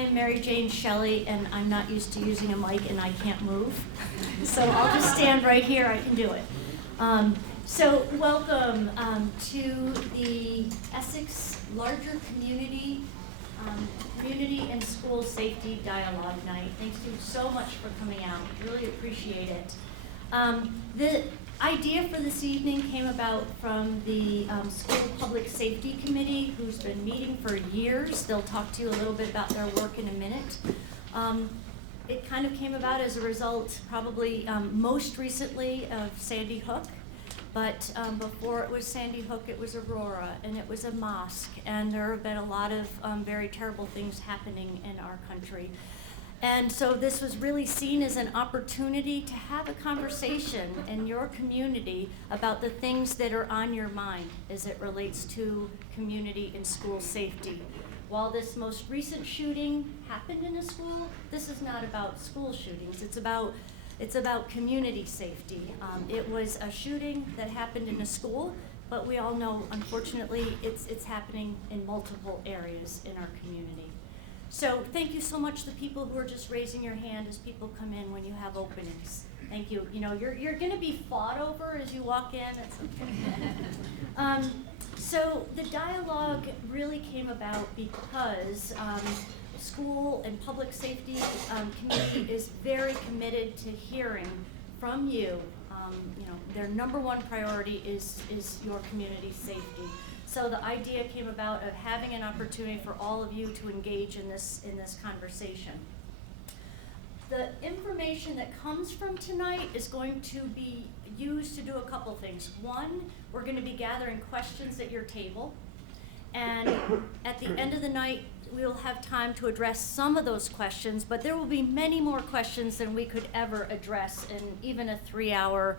am Mary Jane Shelley, and I'm not used to using a mic, and I can't move. So I'll just stand right here. I can do it. So welcome to the Essex Larger Community and School Safety Dialogue Night. Thank you so much for coming out. Really appreciate it. The idea for this evening came about from the School Public Safety Committee, who's been meeting for years. They'll talk to you a little bit about their work in a minute. It kind of came about as a result, probably most recently, of Sandy Hook. But before it was Sandy Hook, it was Aurora, and it was a mosque, and there have been a lot of very terrible things happening in our country. And so this was really seen as an opportunity to have a conversation in your community about the things that are on your mind as it relates to community and school safety. While this most recent shooting happened in a school, this is not about school shootings. It's about community safety. It was a shooting that happened in a school, but we all know, unfortunately, it's happening in multiple areas in our community. So thank you so much, the people who are just raising your hand as people come in when you have openings. Thank you. You know, you're going to be fought over as you walk in. It's okay. So the dialogue really came about because school and public safety committee is very committed to hearing from you. You know, their number one priority is your community safety. So the idea came about of having an opportunity for all of you to engage in this conversation. The information that comes from tonight is going to be used to do a couple things. One, we're going to be gathering questions at your table, and at the end of the night, we will have time to address some of those questions, but there will be many more questions than we could ever address in even a 3-hour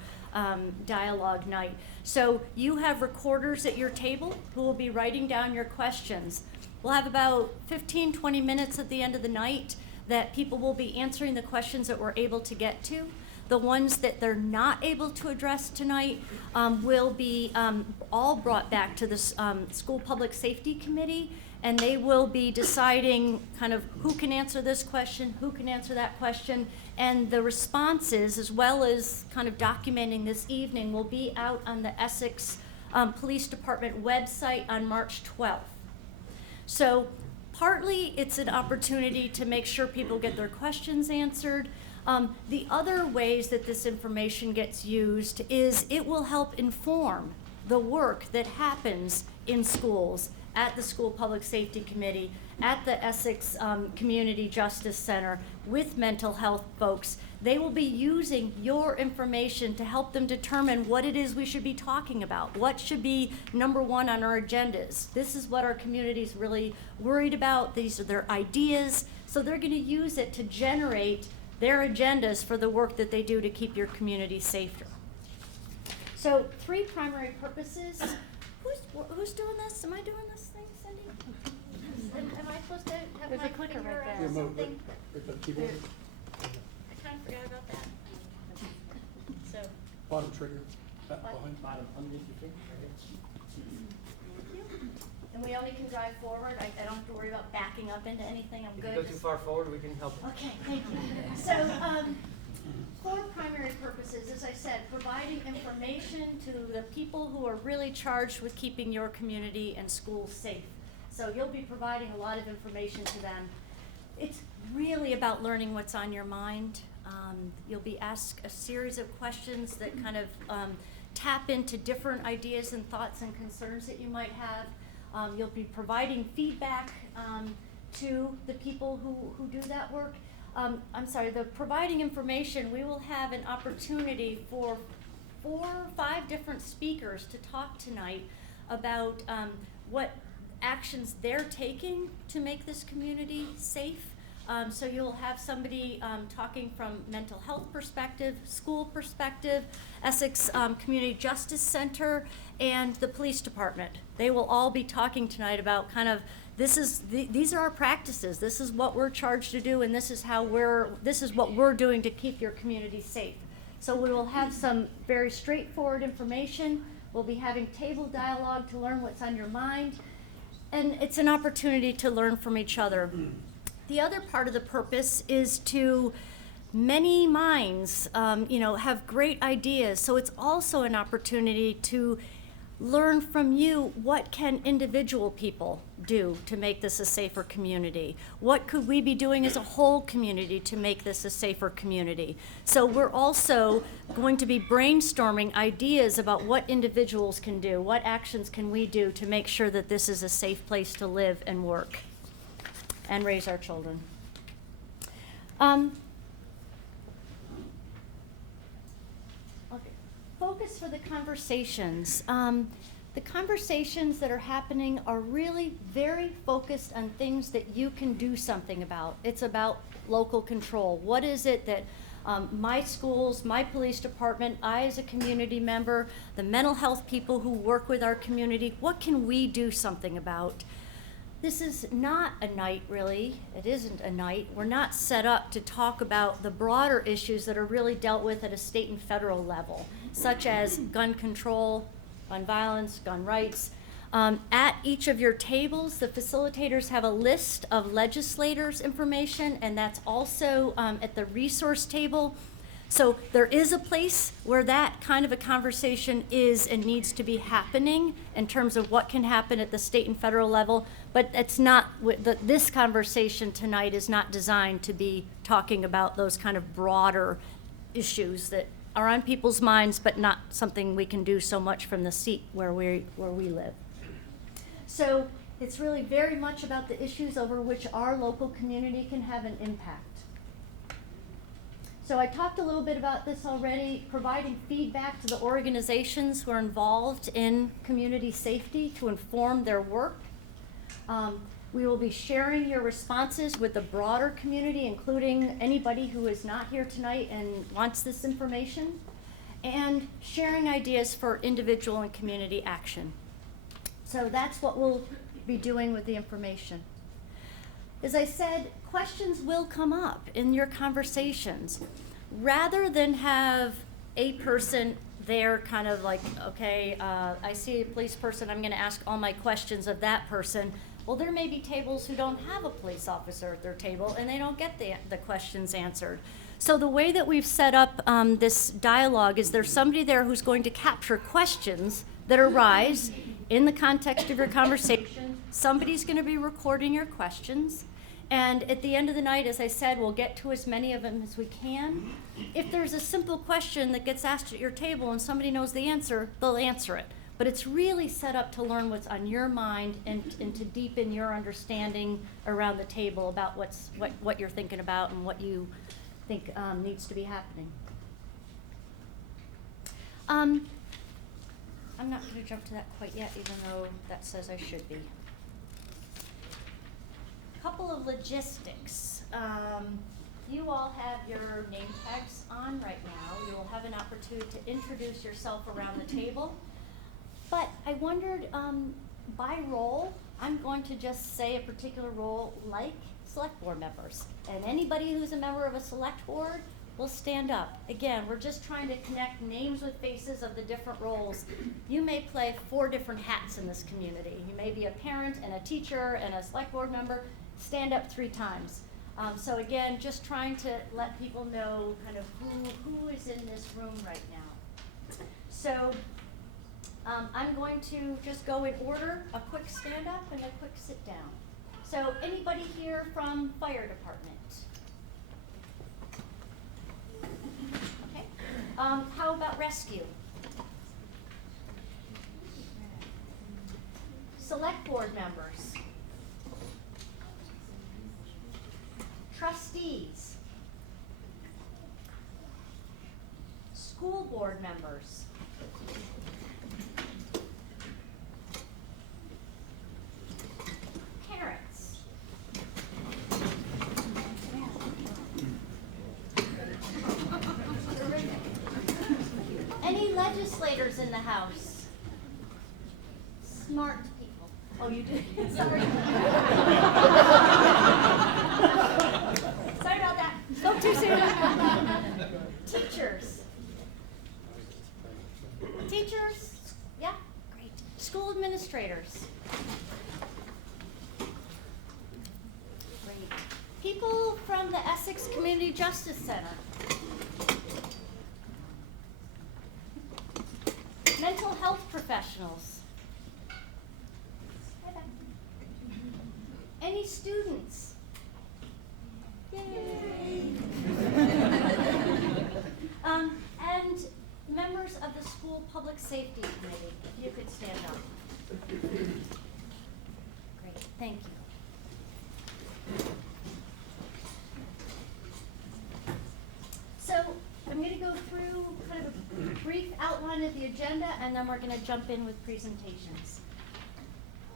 dialogue night. So you have recorders at your table who will be writing down your questions. We'll have about 15-20 minutes at the end of the night that people will be answering the questions that we're able to get to. The ones that they're not able to address tonight will be all brought back to the School Public Safety Committee, and they will be deciding kind of who can answer this question, who can answer that question, and the responses, as well as kind of documenting this evening, will be out on the Essex Police Department website on March 12th. So partly it's an opportunity to make sure people get their questions answered. The other ways that this information gets used is it will help inform the work that happens in schools, at the School Public Safety Committee, at the Essex Community Justice Center, with mental health folks. They will be using your information to help them determine what it is we should be talking about, what should be number one on our agendas. This is what our community is really worried about. These are their ideas. So they're going to use it to generate their agendas for the work that they do to keep your community safer. So 3 primary purposes. Who's doing this? Am I doing this thing, Cindy? Am I supposed to have There's my a clicker finger right on there. something? The keyboard, I kind of forgot about that. So, bottom trigger, What? behind. Bottom, underneath your finger, thank you. And we only can drive forward. I don't have to worry about backing up into anything. I'm If good. you go too far forward, we can help you. Okay, thank you. So, 4 primary purposes, as I said, providing information to the people who are really charged with keeping your community and schools safe. So you'll be providing a lot of information to them. It's really about learning what's on your mind. You'll be asked a series of questions that kind of tap into different ideas and thoughts and concerns that you might have. You'll be providing feedback to the people who do that work. The providing information, we will have an opportunity for 4 or 5 different speakers to talk tonight about what actions they're taking to make this community safe. So you'll have somebody talking from mental health perspective, school perspective, Essex Community Justice Center, and the police department. They will all be talking tonight about kind of these are our practices. This is what we're charged to do, and this is what we're doing to keep your community safe. So we will have some very straightforward information. We'll be having table dialogue to learn what's on your mind, and it's an opportunity to learn from each other. The other part of the purpose is to many minds, have great ideas. So it's also an opportunity to learn from you, what can individual people do to make this a safer community? What could we be doing as a whole community to make this a safer community? So we're also going to be brainstorming ideas about what individuals can do, what actions can we do to make sure that this is a safe place to live and work and raise our children. Focus for the conversations. The conversations that are happening are really very focused on things that you can do something about. It's about local control. What is it that my schools, my police department, I as a community member, the mental health people who work with our community, what can we do something about? This is not a night, really. It isn't a night. We're not set up to talk about the broader issues that are really dealt with at a state and federal level, such as gun control, gun violence, gun rights. At each of your tables, the facilitators have a list of legislators' information, and that's also at the resource table. So there is a place where that kind of a conversation is and needs to be happening in terms of what can happen at the state and federal level, but it's not, this conversation tonight is not designed to be talking about those kind of broader issues that are on people's minds, but not something we can do so much from the seat where we live. So it's really very much about the issues over which our local community can have an impact. So I talked a little bit about this already, providing feedback to the organizations who are involved in community safety to inform their work. We will be sharing your responses with the broader community, including anybody who is not here tonight and wants this information, and sharing ideas for individual and community action. So that's what we'll be doing with the information. As I said, questions will come up in your conversations. Rather than have a person there kind of like, okay, I see a police person, I'm gonna ask all my questions of that person. Well, there may be tables who don't have a police officer at their table and they don't get the questions answered. So the way that we've set up this dialogue is there's somebody there who's going to capture questions that arise in the context of your conversation. Somebody's gonna be recording your questions. And at the end of the night, as I said, we'll get to as many of them as we can. If there's a simple question that gets asked at your table and somebody knows the answer, they'll answer it. But it's really set up to learn what's on your mind and to deepen your understanding around the table about what you're thinking about and what you think needs to be happening. I'm not going to jump to that quite yet, even though that says I should be. Couple of logistics. You all have your name tags on right now. You will have an opportunity to introduce yourself around the table. But I wondered, by role, I'm going to just say a particular role like select board members. And anybody who's a member of a select board will stand up. Again, we're just trying to connect names with faces of the different roles. You may play 4 different hats in this community. You may be a parent and a teacher and a select board member. Stand up 3 times. So again, just trying to let people know kind of who is in this room right now. So I'm going to just go in order, a quick stand up and a quick sit down. So anybody here from fire department? Okay. How about rescue? Select board members. Trustees. School board members. Parents. Any legislators in the house? Smart people. Oh, you did? Sorry. Sorry about that. Spoke too soon. Teachers. Teachers? Yeah? Great. School administrators. Great. People from the Essex Community Justice Center. Mental health professionals. Any students? Yay! And members of the school public safety committee, if you could stand up. Great, thank you. So I'm going to go through kind of a brief outline of the agenda, and then we're going to jump in with presentations.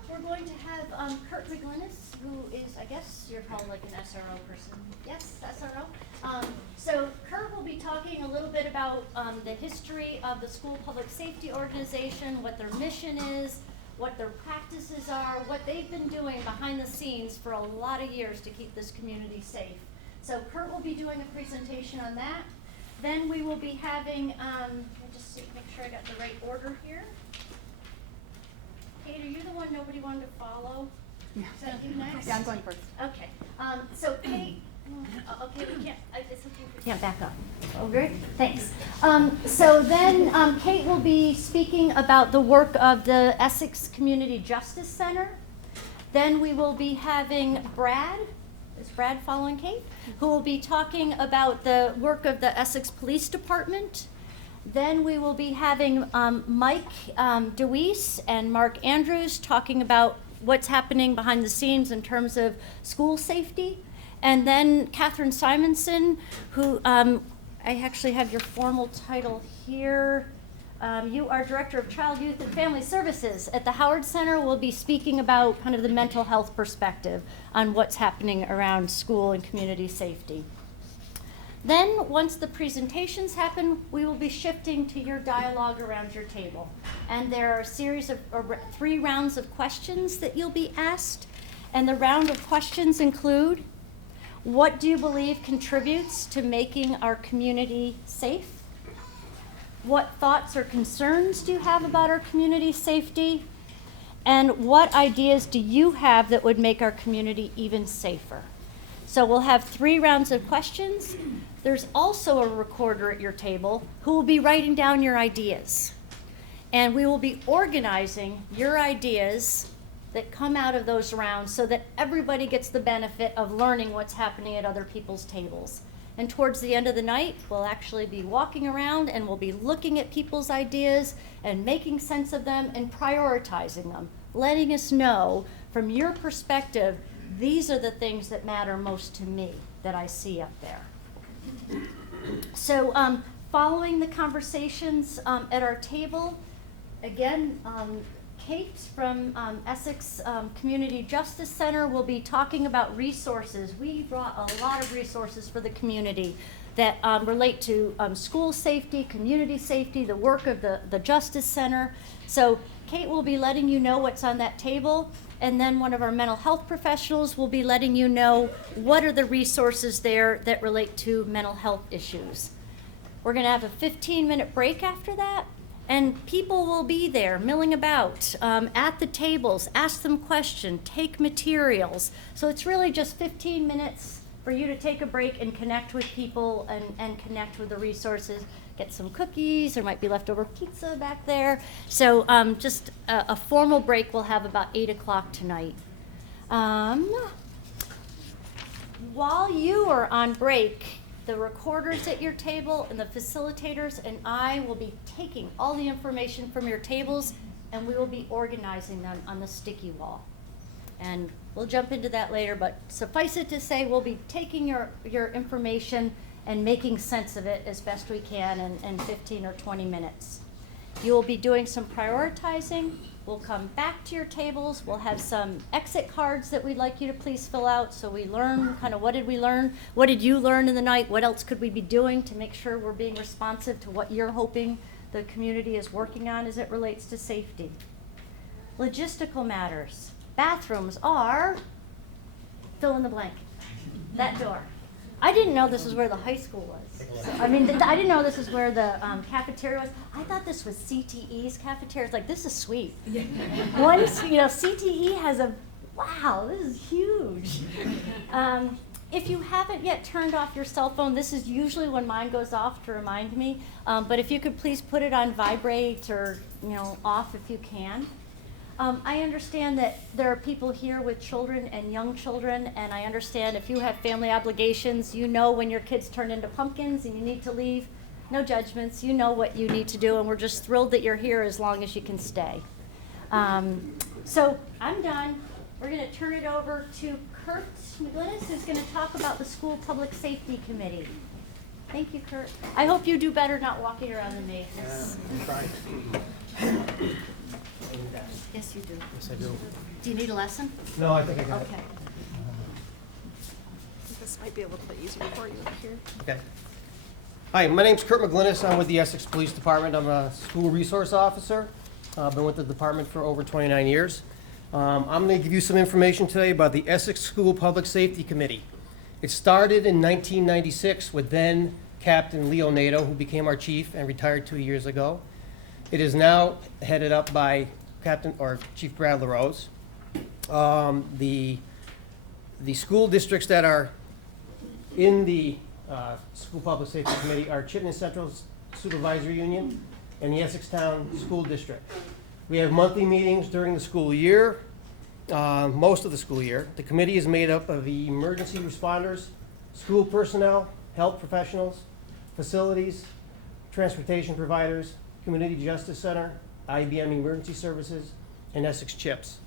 We're going to have Kurt McGlinnis, who is, I guess you're called like an SRO person. Yes, SRO. So Kurt will be talking a little bit about the history of the school public safety organization, what their mission is, what their practices are, what they've been doing behind the scenes for a lot of years to keep this community safe. So Kurt will be doing a presentation on that. Then we will be having, let me just make sure I got the right order here. Kate, are you the one nobody wanted to follow? Yeah. Is that you next? Yeah, I'm going first. Okay. So Kate, okay, we can't, can't back up. Oh, great, thanks. So then Kate will be speaking about the work of the Essex Community Justice Center. Then we will be having Brad, is Brad following Kate? Who will be talking about the work of the Essex Police Department. Then we will be having Mike DeWeese and Mark Andrews talking about what's happening behind the scenes in terms of school safety. And then Catherine Simonson, who I actually have your formal title here. You are Director of Child, Youth, and Family Services at the Howard Center. Will be speaking about kind of the mental health perspective on what's happening around school and community safety. Then, once the presentations happen, we will be shifting to your dialogue around your table. And there are a series of 3 rounds of questions that you'll be asked. And the round of questions include, what do you believe contributes to making our community safe? What thoughts or concerns do you have about our community safety? And what ideas do you have that would make our community even safer? So we'll have 3 rounds of questions. There's also a recorder at your table who will be writing down your ideas. And we will be organizing your ideas that come out of those rounds so that everybody gets the benefit of learning what's happening at other people's tables. And towards the end of the night, we'll actually be walking around and we'll be looking at people's ideas and making sense of them and prioritizing them, letting us know from your perspective, these are the things that matter most to me that I see up there. So following the conversations at our table, again, Kate from Essex Community Justice Center will be talking about resources. We brought a lot of resources for the community that relate to school safety, community safety, the work of the Justice Center. So Kate will be letting you know what's on that table, and then one of our mental health professionals will be letting you know what are the resources there that relate to mental health issues. We're going to have a 15-minute break after that. And people will be there milling about at the tables, ask them questions, take materials. So it's really just 15 minutes for you to take a break and connect with people and connect with the resources. Get some cookies, there might be leftover pizza back there. So just a formal break we'll have about 8 o'clock tonight. While you are on break, the recorders at your table and the facilitators and I will be taking all the information from your tables and we will be organizing them on the sticky wall. And we'll jump into that later, but suffice it to say we'll be taking your information and making sense of it as best we can in 15 or 20 minutes. You will be doing some prioritizing. We'll come back to your tables. We'll have some exit cards that we'd like you to please fill out so we learn kind of what did we learn, what did you learn in the night, what else could we be doing to make sure we're being responsive to what you're hoping the community is working on as it relates to safety. Logistical matters. Bathrooms are, fill in the blank, that door. I didn't know this was where the high school was. So, I mean, I didn't know this is where the cafeteria was. I thought this was CTE's cafeteria. It's like, this is sweet. Once, CTE has wow, this is huge. If you haven't yet turned off your cell phone, this is usually when mine goes off to remind me. But if you could please put it on vibrate or off if you can. I understand that there are people here with children and young children, and I understand if you have family obligations, you know when your kids turn into pumpkins and you need to leave. No judgments. You know what you need to do, and we're just thrilled that you're here as long as you can stay. So I'm done. We're going to turn it over to Kurt McGlinnis, who's going to talk about the School Public Safety Committee. Thank you, Kurt. I hope you do better not walking around than me. I'm trying. Yes, you do. Yes, I do. Do you need a lesson? No, I think I got Okay. This might be a little bit easier for you up here. it. Okay. Hi, my name's Kurt McGlinnis. I'm with the Essex Police Department. I'm a school resource officer. I've been with the department for over 29 years. I'm going to give you some information today about the Essex School Public Safety Committee. It started in 1996 with then Captain Leo Nato, who became our chief and retired 2 years ago. It is now headed up by Chief Brad LaRose. The school districts that are in the School Public Safety Committee are Chittenden Central Supervisory Union and the Essex Town School District. We have monthly meetings during the school year, most of the school year. The committee is made up of emergency responders, school personnel, health professionals, facilities, transportation providers, Community Justice Center, IBM Emergency Services, and Essex CHIPS.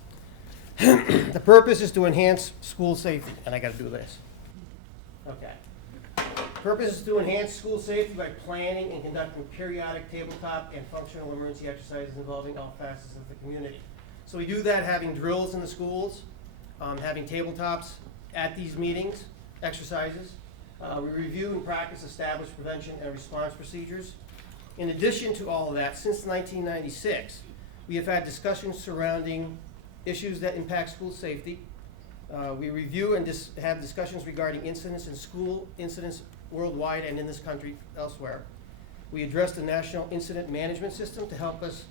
The purpose is to enhance school safety, and I got to do this. Okay. Purpose is to enhance school safety by planning and conducting periodic tabletop and functional emergency exercises involving all facets of the community. So we do that having drills in the schools, having tabletops at these meetings, exercises. We review and practice established prevention and response procedures. In addition to all of that, since 1996, we have had discussions surrounding issues that impact school safety. We review and have discussions regarding incidents and school incidents worldwide and in this country elsewhere. We address the National Incident Management System to help us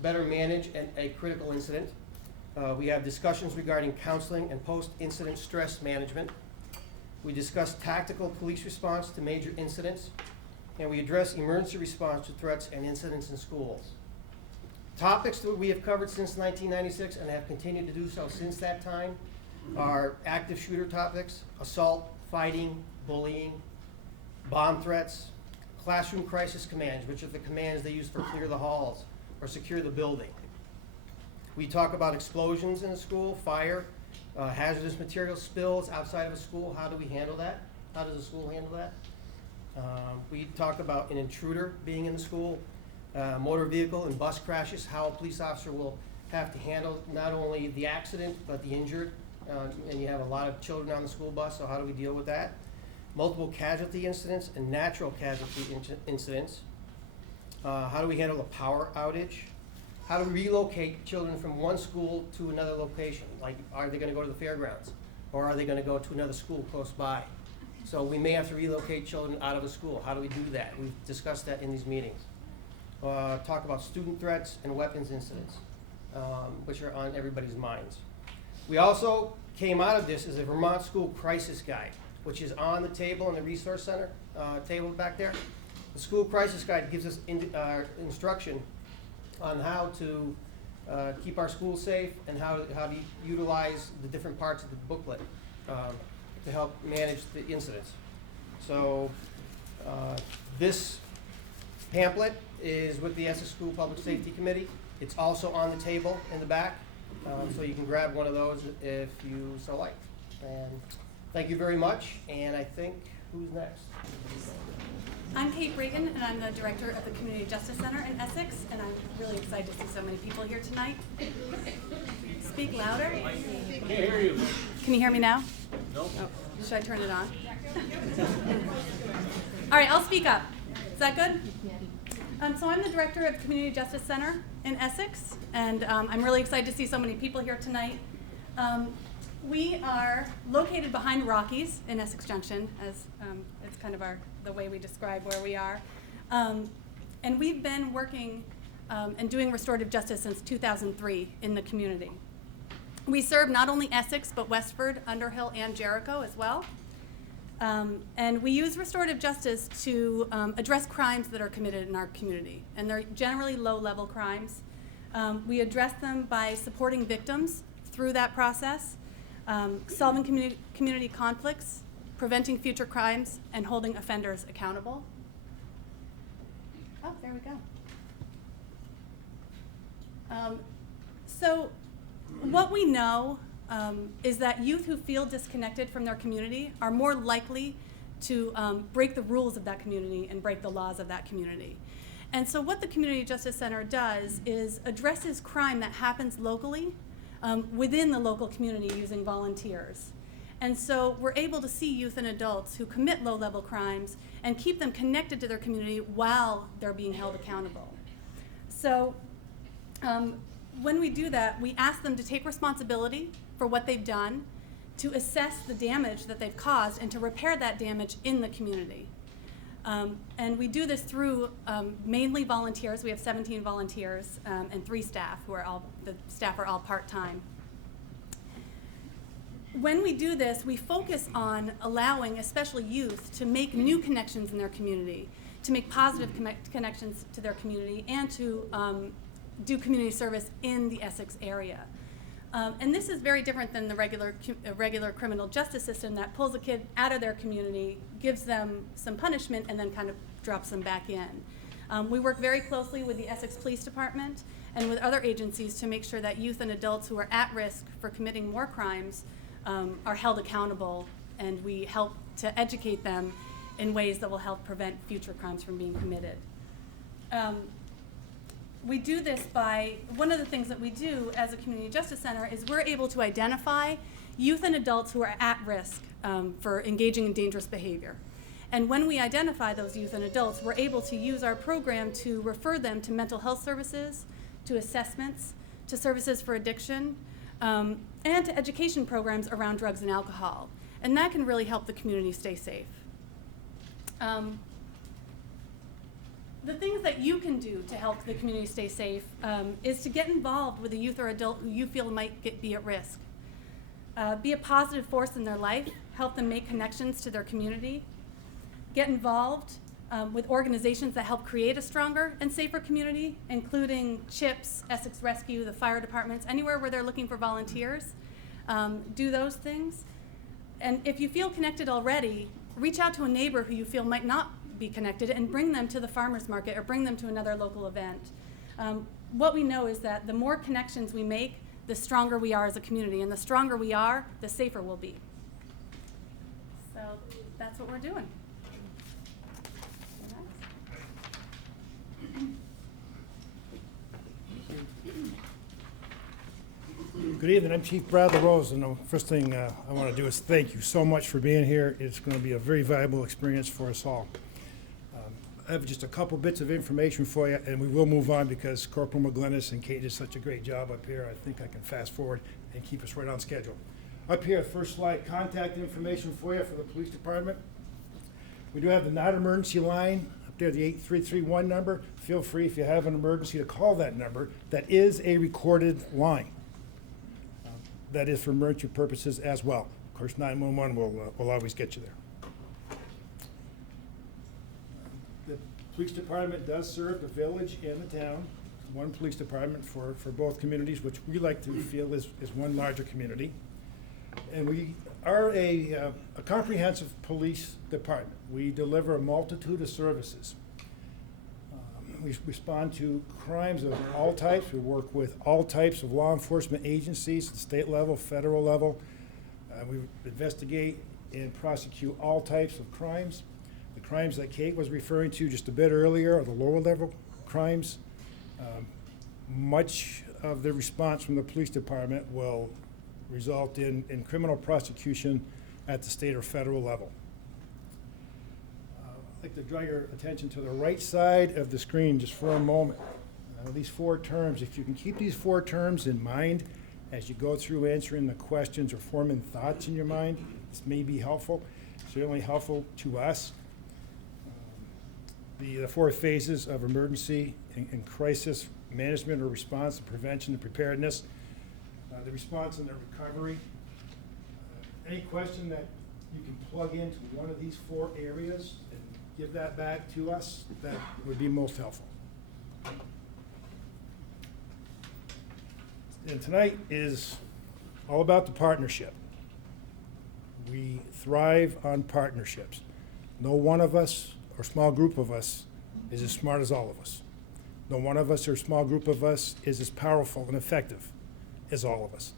better manage a critical incident. We have discussions regarding counseling and post-incident stress management. We discuss tactical police response to major incidents, and we address emergency response to threats and incidents in schools. Topics that we have covered since 1996 and have continued to do so since that time are active shooter topics, assault, fighting, bullying, bomb threats, classroom crisis commands, which are the commands they use for clear the halls or secure the building. We talk about explosions in a school, fire, hazardous material spills outside of a school. How do we handle that? How does a school handle that? We talk about an intruder being in the school, motor vehicle and bus crashes, how a police officer will have to handle not only the accident but the injured. And you have a lot of children on the school bus, so how do we deal with that? Multiple casualty incidents and natural casualty incidents. How do we handle a power outage? How to relocate children from one school to another location. Like, are they going to go to the fairgrounds? Or are they going to go to another school close by? So we may have to relocate children out of a school. How do we do that? We've discussed that in these meetings. Talk about student threats and weapons incidents, which are on everybody's minds. We also came out of this as a Vermont School Crisis Guide, which is on the table in the Resource Center table back there. The School Crisis Guide gives us instruction on how to keep our schools safe and how to utilize the different parts of the booklet to help manage the incidents. So this pamphlet is with the Essex School Public Safety Committee. It's also on the table in the back, so you can grab one of those if you so like. And thank you very much, and I think, who's next? I'm Kate Reagan, and I'm the director of the Community Justice Center in Essex, and I'm really excited to see so many people here tonight. Speak louder. Can't hear you. Can you hear me now? Nope. Oh, should I turn it on? All right, I'll speak up. Is that good? So I'm the director of Community Justice Center in Essex, and I'm really excited to see so many people here tonight. We are located behind Rockies in Essex Junction, as it's kind of the way we describe where we are. And we've been working and doing restorative justice since 2003 in the community. We serve not only Essex, but Westford, Underhill, and Jericho as well. And we use restorative justice to address crimes that are committed in our community. And they're generally low-level crimes. We address them by supporting victims through that process, solving community conflicts, preventing future crimes, and holding offenders accountable. Oh, there we go. So what we know is that youth who feel disconnected from their community are more likely to break the rules of that community and break the laws of that community. And so what the Community Justice Center does is addresses crime that happens locally within the local community using volunteers. And so we're able to see youth and adults who commit low-level crimes and keep them connected to their community while they're being held accountable. So when we do that, we ask them to take responsibility for what they've done, to assess the damage that they've caused, and to repair that damage in the community. And we do this through mainly volunteers. We have 17 volunteers and 3 staff who are the staff are all part-time. When we do this, we focus on allowing, especially youth, to make new connections in their community, to make positive connections to their community, and to do community service in the Essex area. And this is very different than the regular criminal justice system that pulls a kid out of their community, gives them some punishment, and then kind of drops them back in. We work very closely with the Essex Police Department and with other agencies to make sure that youth and adults who are at risk for committing more crimes are held accountable, and we help to educate them in ways that will help prevent future crimes from being committed. We do this by, one of the things that we do as a community justice center is we're able to identify youth and adults who are at risk for engaging in dangerous behavior. And when we identify those youth and adults, we're able to use our program to refer them to mental health services, to assessments, to services for addiction, and to education programs around drugs and alcohol. And that can really help the community stay safe. The things that you can do to help the community stay safe is to get involved with a youth or adult who you feel might be at risk. Be a positive force in their life, help them make connections to their community. Get involved with organizations that help create a stronger and safer community, including CHIPS, Essex Rescue, the fire departments, anywhere where they're looking for volunteers. Do those things. And if you feel connected already, reach out to a neighbor who you feel might not be connected and bring them to the farmer's market or bring them to another local event. What we know is that the more connections we make, the stronger we are as a community, and the stronger we are, the safer we'll be. So that's what we're doing. Good evening, I'm Chief Bradley Rose, and the first thing I want to do is thank you so much for being here. It's going to be a very valuable experience for us all. I have just a couple bits of information for you, and we will move on because Corporal McGlinnis and Kate did such a great job up here. I think I can fast forward and keep us right on schedule. Up here, first slide, contact information for you for the police department. We do have the non-emergency line up there, the 8331 number. Feel free, if you have an emergency, to call that number. That is a recorded line. That is for emergency purposes as well. Of course, 911 will always get you there. The police department does serve the village and the town. One police department for both communities, which we like to feel is one larger community. And we are a comprehensive police department. We deliver a multitude of services. We respond to crimes of all types. We work with all types of law enforcement agencies, the state level, federal level. We investigate and prosecute all types of crimes. The crimes that Kate was referring to just a bit earlier are the lower level crimes. Much of the response from the police department will result in criminal prosecution at the state or federal level. I'd like to draw your attention to the right side of the screen just for a moment. These 4 terms, if you can keep these 4 terms in mind as you go through answering the questions or forming thoughts in your mind, this may be helpful, certainly helpful to us. The 4 phases of emergency and crisis management or response, the prevention, the preparedness, the response and the recovery. Any question that you can plug into one of these 4 areas and give that back to us, that would be most helpful. And tonight is all about the partnership. We thrive on partnerships. No one of us or small group of us is as smart as all of us. No one of us or small group of us is as powerful and effective as all of us.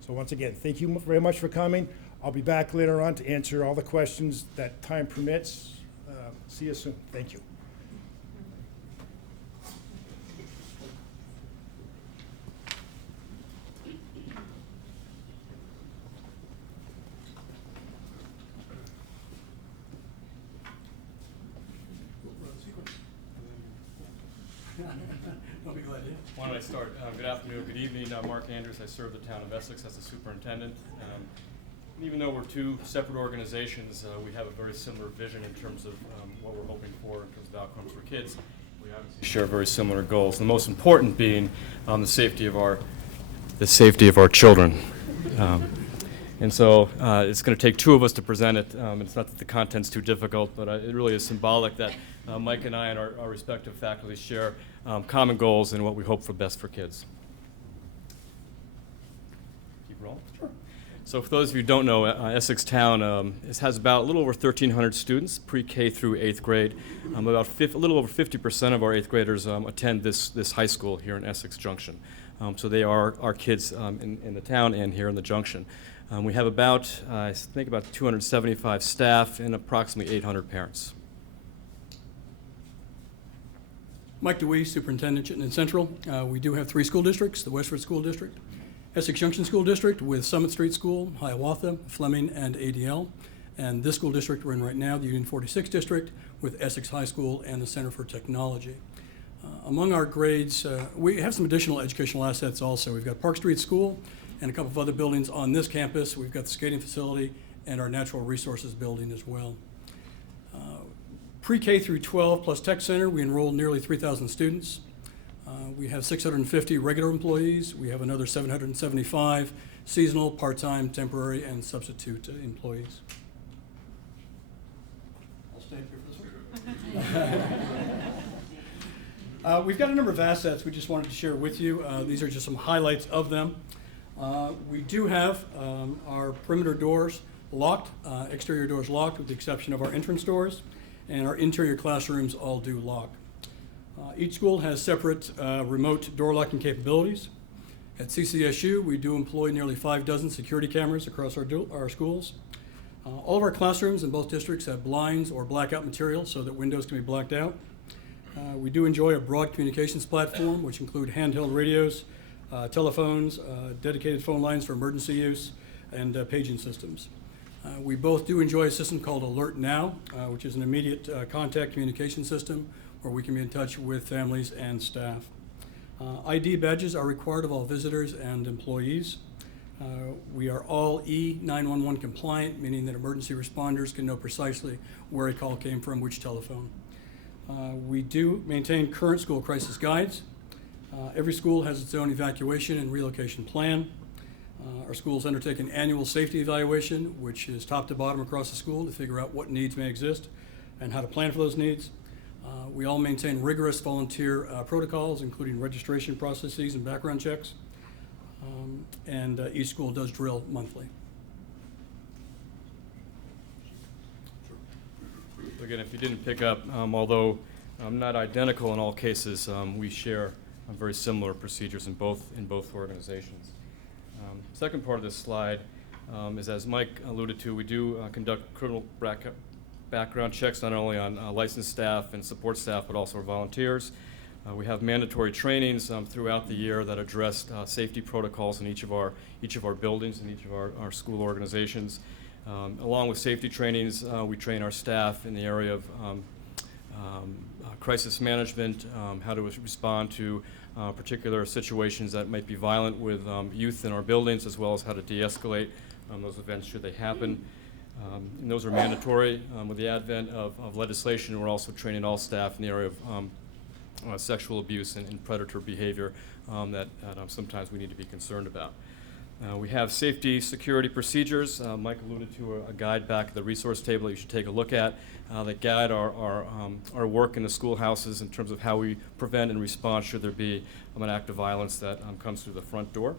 So once again, thank you very much for coming. I'll be back later on to answer all the questions that time permits. See you soon. Thank you. Why don't I start? Good afternoon, good evening. I'm Mark Andrews. I serve the town of Essex as the superintendent. Even though we're 2 separate organizations, we have a very similar vision in terms of what we're hoping for in terms of outcomes for kids. We obviously share very similar goals. The most important being the safety of our children. And so it's going to take 2 of us to present it. It's not that the content's too difficult, but it really is symbolic that Mike and I and our respective faculty share common goals and what we hope for best for kids. Keep rolling? Sure. So for those of you who don't know, Essex Town has about a little over 1,300 students, pre-K through 8th grade. A little over 50% of our 8th graders attend this high school here in Essex Junction. So they are our kids in the town and here in the Junction. We have about, I think about 275 staff and approximately 800 parents. Mike DeWee, Superintendent, Chittenden Central. We do have 3 school districts: the Westford School District, Essex Junction School District with Summit Street School, Hiawatha, Fleming, and ADL. And this school district we're in right now, the Union 46 District, with Essex High School and the Center for Technology. Among our grades, we have some additional educational assets also. We've got Park Street School and a couple of other buildings on this campus. We've got the skating facility and our natural resources building as well. Pre-K through 12 plus Tech Center, we enrolled nearly 3,000 students. We have 650 regular employees. We have another 775 seasonal, part-time, temporary, and substitute employees. I'll stay up here for this one. We've got a number of assets we just wanted to share with you. These are just some highlights of them. We do have our perimeter doors locked, exterior doors locked with the exception of our entrance doors, and our interior classrooms all do lock. Each school has separate remote door locking capabilities. At CCSU, we do employ nearly 6 security cameras across our schools. All of our classrooms in both districts have blinds or blackout material so that windows can be blacked out. We do enjoy a broad communications platform, which include handheld radios, telephones, dedicated phone lines for emergency use, and paging systems. We both do enjoy a system called Alert Now, which is an immediate contact communication system where we can be in touch with families and staff. ID badges are required of all visitors and employees. We are all E911 compliant, meaning that emergency responders can know precisely where a call came from, which telephone. We do maintain current school crisis guides. Every school has its own evacuation and relocation plan. Our schools undertake an annual safety evaluation, which is top to bottom across the school to figure out what needs may exist and how to plan for those needs. We all maintain rigorous volunteer protocols, including registration processes and background checks. And each school does drill monthly. Again, if you didn't pick up, although not identical in all cases, we share very similar procedures in both organizations. Second part of this slide is, as Mike alluded to, we do conduct criminal background checks not only on licensed staff and support staff, but also our volunteers. We have mandatory trainings throughout the year that address safety protocols in each of our buildings and each of our school organizations. Along with safety trainings, we train our staff in the area of crisis management, how to respond to particular situations that might be violent with youth in our buildings, as well as how to de-escalate those events should they happen. And those are mandatory. With the advent of legislation, we're also training all staff in the area of sexual abuse and predator behavior that sometimes we need to be concerned about. We have safety security procedures. Mike alluded to a guide back at the resource table that you should take a look at that guide our work in the schoolhouses in terms of how we prevent and respond should there be an act of violence that comes through the front door.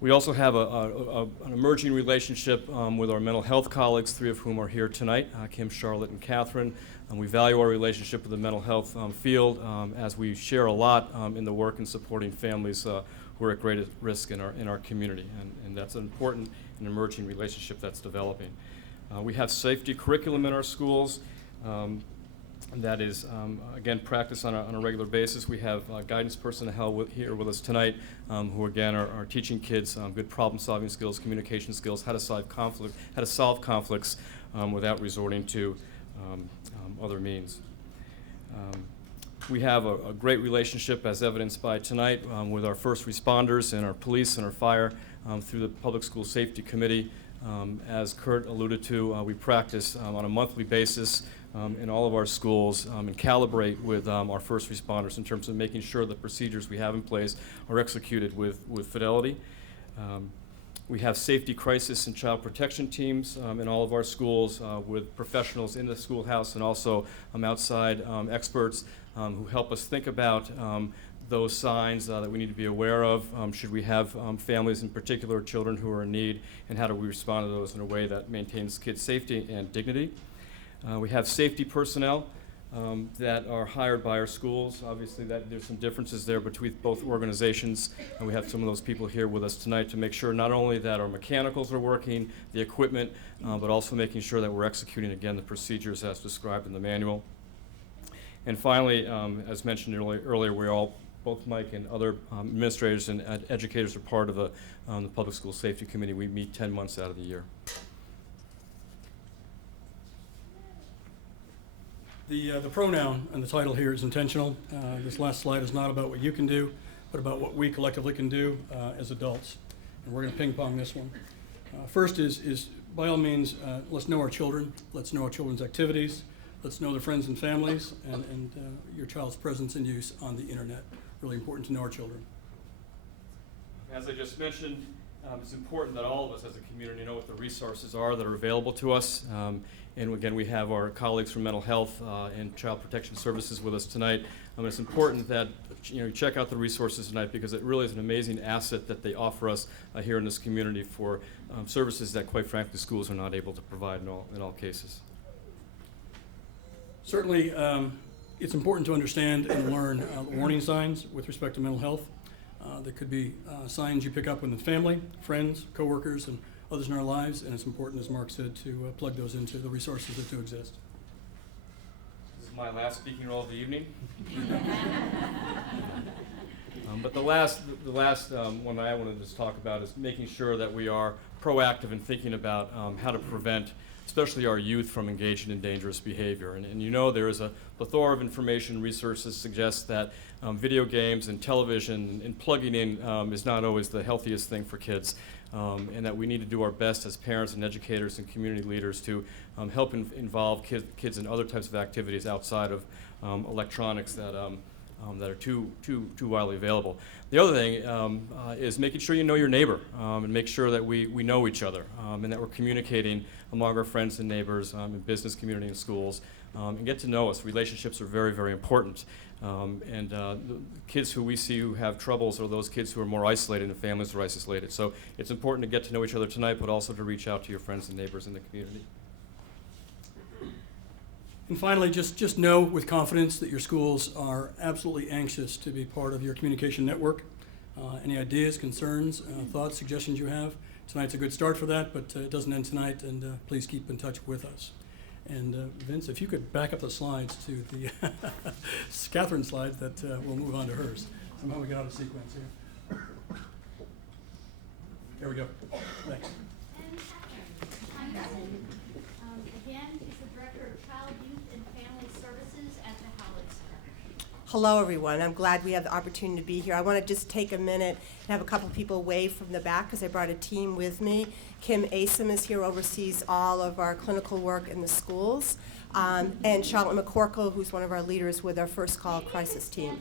We also have an emerging relationship with our mental health colleagues, 3 of whom are here tonight, Kim, Charlotte, and Catherine. We value our relationship with the mental health field as we share a lot in the work in supporting families who are at greatest risk in our community, and that's an important and emerging relationship that's developing. We have safety curriculum in our schools. That is, again, practiced on a regular basis. We have guidance personnel here with us tonight who, again, are teaching kids good problem-solving skills, communication skills, how to solve conflicts without resorting to other means. We have a great relationship, as evidenced by tonight, with our first responders and our police and our fire through the Public School Safety Committee. As Kurt alluded to, we practice on a monthly basis in all of our schools and calibrate with our first responders in terms of making sure the procedures we have in place are executed with fidelity. We have safety crisis and child protection teams in all of our schools with professionals in the schoolhouse and also outside experts who help us think about those signs that we need to be aware of. Should we have families, in particular children who are in need, and how do we respond to those in a way that maintains kids' safety and dignity? We have safety personnel that are hired by our schools. Obviously, there's some differences there between both organizations, and we have some of those people here with us tonight to make sure not only that our mechanicals are working, the equipment, but also making sure that we're executing, again, the procedures as described in the manual. And finally, as mentioned earlier, both Mike and other administrators and educators are part of the Public School Safety Committee. We meet 10 months out of the year. The pronoun and the title here is intentional. This last slide is not about what you can do, but about what we collectively can do as adults. And we're going to ping pong this one. First is by all means, let's know our children. Let's know our children's activities. Let's know their friends and families and your child's presence and use on the internet. Really important to know our children. As I just mentioned, it's important that all of us as a community know what the resources are that are available to us. And again, we have our colleagues from mental health and child protection services with us tonight. It's important that you check out the resources tonight because it really is an amazing asset that they offer us here in this community for services that, quite frankly, schools are not able to provide in all cases. Certainly, it's important to understand and learn warning signs with respect to mental health. There could be signs you pick up in the family, friends, coworkers, and others in our lives, and it's important, as Mark said, to plug those into the resources that do exist. This is my last speaking role of the evening. But the last one I want to just talk about is making sure that we are proactive in thinking about how to prevent especially our youth from engaging in dangerous behavior. And you know there is a plethora of information, resources suggest that video games and television and plugging in is not always the healthiest thing for kids, and that we need to do our best as parents and educators and community leaders to help involve kids in other types of activities outside of electronics that are too widely available. The other thing is making sure you know your neighbor and make sure that we know each other and that we're communicating among our friends and neighbors in business, community, and schools and get to know us. Relationships are very, very important. The kids who we see who have troubles are those kids who are more isolated and families are isolated. So it's important to get to know each other tonight, but also to reach out to your friends and neighbors in the community. And finally, just know with confidence that your schools are absolutely anxious to be part of your communication network. Any ideas, concerns, thoughts, suggestions you have, tonight's a good start for that, but it doesn't end tonight, and please keep in touch with us. And Vince, if you could back up the slides to the Catherine's slides, that we'll move on to hers. Somehow we got out of sequence here. There we go. Thanks. And Catherine. Again, he's the Director of Child, Youth, and Family Services at the Howard Center. Hello, everyone. I'm glad we have the opportunity to be here. I want to just take a minute and have a couple people wave from the back because I brought a team with me. Kim Asim is here, oversees all of our clinical work in the schools. And Charlotte McCorkle, who's one of our leaders with our first call crisis team.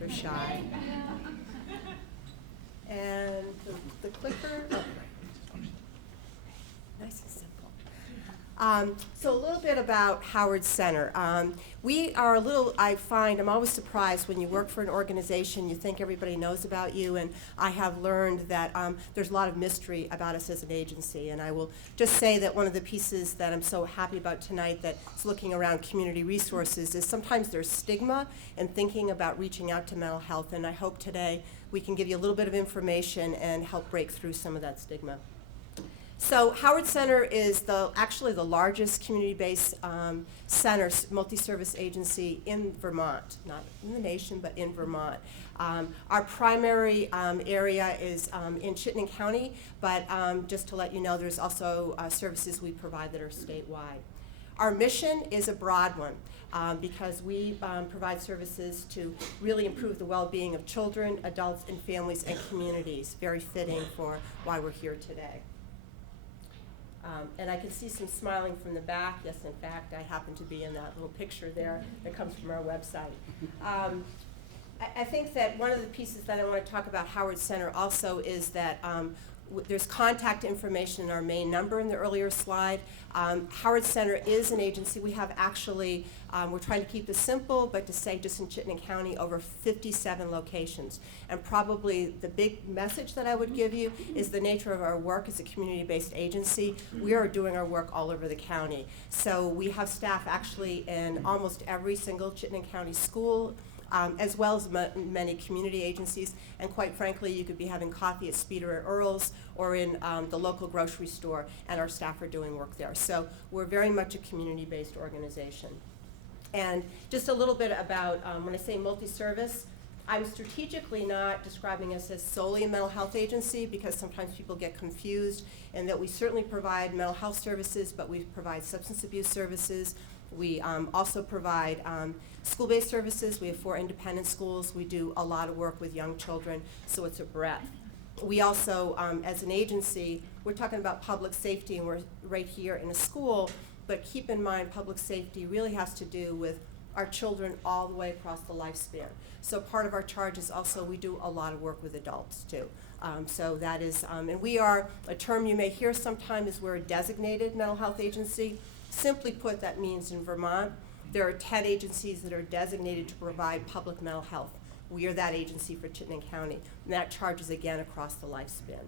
They're shy. And clicker. Nice and simple. So a little bit about Howard Center. We are a little, I find, I'm always surprised when you work for an organization, you think everybody knows about you, and I have learned that there's a lot of mystery about us as an agency. And I will just say that one of the pieces that I'm so happy about tonight that's looking around community resources is sometimes there's stigma in thinking about reaching out to mental health, and I hope today we can give you a little bit of information and help break through some of that stigma. So Howard Center is actually the largest community-based center, multi-service agency in Vermont, not in the nation, but in Vermont. Our primary area is in Chittenden County, but just to let you know, there's also services we provide that are statewide. Our mission is a broad one because we provide services to really improve the well-being of children, adults, and families and communities. Very fitting for why we're here today. And I can see some smiling from the back. Yes, in fact, I happen to be in that little picture there that comes from our website. I think that one of the pieces that I want to talk about Howard Center also is that there's contact information in our main number in the earlier slide. Howard Center is an agency. We have actually, we're trying to keep this simple, but to say just in Chittenden County, over 57 locations. And probably the big message that I would give you is the nature of our work as a community-based agency. We are doing our work all over the county. So we have staff actually in almost every single Chittenden County school, as well as many community agencies, and quite frankly, you could be having coffee at Speeder and Earl's or in the local grocery store, and our staff are doing work there. So we're very much a community-based organization. And just a little bit about, when I say multi-service, I'm strategically not describing us as solely a mental health agency because sometimes people get confused, and that we certainly provide mental health services, but we provide substance abuse services. We also provide school-based services. We have 4 independent schools. We do a lot of work with young children, so it's a breadth. We also, as an agency, we're talking about public safety, and we're right here in a school, but keep in mind public safety really has to do with our children all the way across the lifespan. So part of our charge is also we do a lot of work with adults too. So that is, and we are, a term you may hear sometime is we're a designated mental health agency. Simply put, that means in Vermont, there are 10 agencies that are designated to provide public mental health. We are that agency for Chittenden County, and that charges again across the lifespan.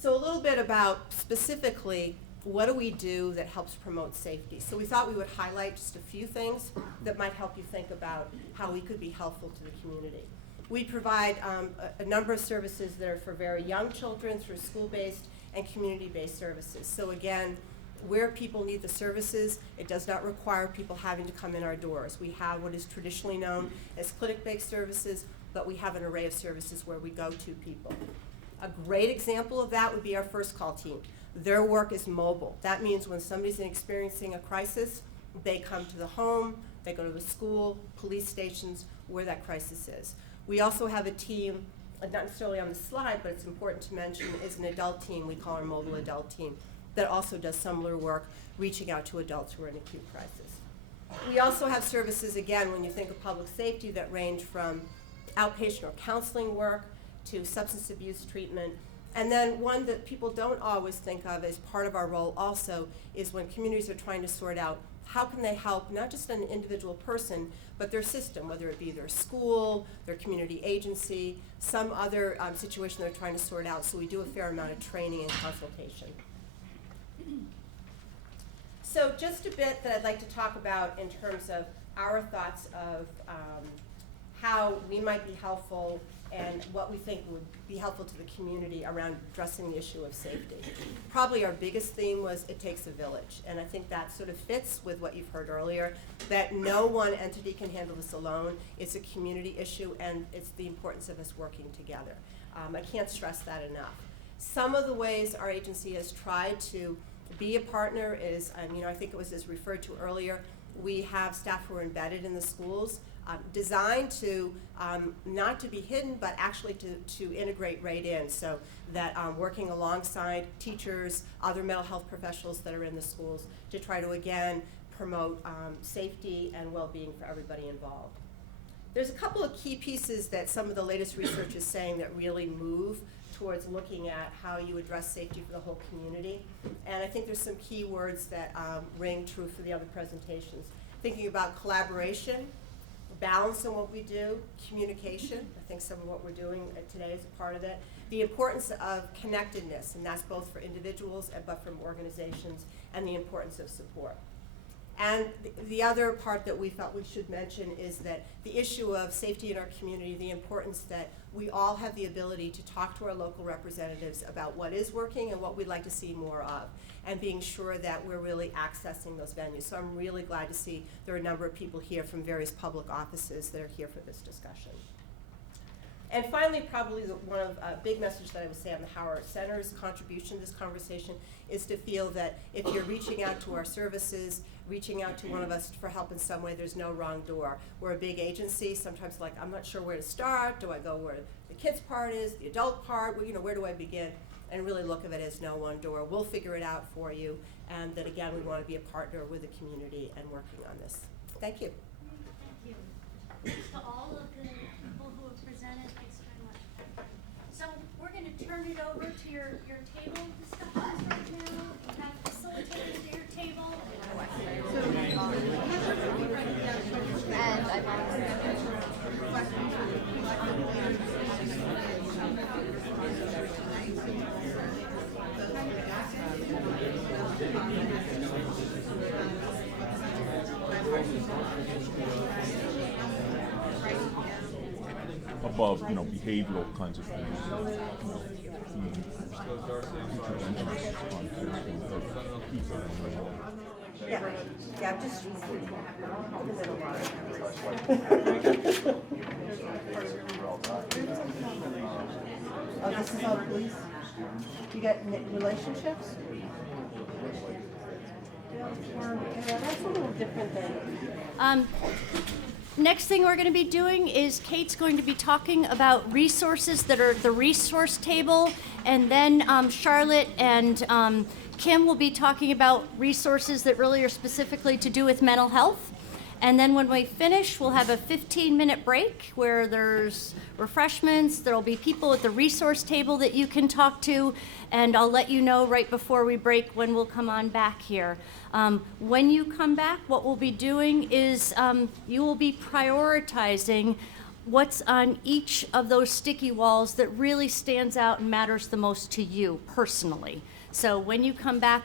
So a little bit about specifically what do we do that helps promote safety. So we thought we would highlight just a few things that might help you think about how we could be helpful to the community. We provide a number of services that are for very young children through school-based and community-based services. So again, where people need the services, it does not require people having to come in our doors. We have what is traditionally known as clinic-based services, but we have an array of services where we go to people. A great example of that would be our first call team. Their work is mobile. That means when somebody's experiencing a crisis, they come to the home, they go to the school, police stations, where that crisis is. We also have a team, not necessarily on the slide, but it's important to mention, is an adult team, we call our mobile adult team, that also does similar work, reaching out to adults who are in acute crisis. We also have services, again, when you think of public safety, that range from outpatient or counseling work to substance abuse treatment. And then one that people don't always think of as part of our role also is when communities are trying to sort out how can they help not just an individual person, but their system, whether it be their school, their community agency, some other situation they're trying to sort out. So we do a fair amount of training and consultation. So just a bit that I'd like to talk about in terms of our thoughts of how we might be helpful and what we think would be helpful to the community around addressing the issue of safety. Probably our biggest theme was it takes a village, and I think that sort of fits with what you've heard earlier, that no one entity can handle this alone. It's a community issue, and it's the importance of us working together. I can't stress that enough. Some of the ways our agency has tried to be a partner is, I think it was as referred to earlier, we have staff who are embedded in the schools, designed to not to be hidden, but actually to integrate right in, so that working alongside teachers, other mental health professionals that are in the schools to try to, again, promote safety and well-being for everybody involved. There's a couple of key pieces that some of the latest research is saying that really move towards looking at how you address safety for the whole community. And I think there's some key words that ring true for the other presentations. Thinking about collaboration, balance in what we do, communication. I think some of what we're doing today is a part of it. The importance of connectedness, and that's both for individuals but from organizations, and the importance of support. And the other part that we felt we should mention is that the issue of safety in our community, the importance that we all have the ability to talk to our local representatives about what is working and what we'd like to see more of, and being sure that we're really accessing those venues. So I'm really glad to see there are a number of people here from various public offices that are here for this discussion. And finally, probably one of a big message that I would say on the Howard Center's contribution to this conversation is to feel that if you're reaching out to our services, reaching out to one of us for help in some way, there's no wrong door. We're a big agency, sometimes like, I'm not sure where to start. Do I go where the kids part is, the adult part, well, where do I begin? And really look at it as no one door. We'll figure it out for you, and that again, we want to be a partner with the community and working on this. Thank you. Thank you. Thanks to all of the people who have presented. Thanks very much. So we're going to turn it over to your table discussions right now. We have facilitators at your table. And I've above, behavioral kinds of things. Yeah, I'm just in the middle line. Oh, this is all police? You got relationships? Yeah, that's a little different than. Next thing we're going to be doing is Kate's going to be talking about resources that are at the resource table, and then Charlotte and Kim will be talking about resources that really are specifically to do with mental health. And then when we finish, we'll have a 15-minute break where there's refreshments. There'll be people at the resource table that you can talk to, and I'll let you know right before we break when we'll come on back here. When you come back, what we'll be doing is you will be prioritizing what's on each of those sticky walls that really stands out and matters the most to you personally. So when you come back,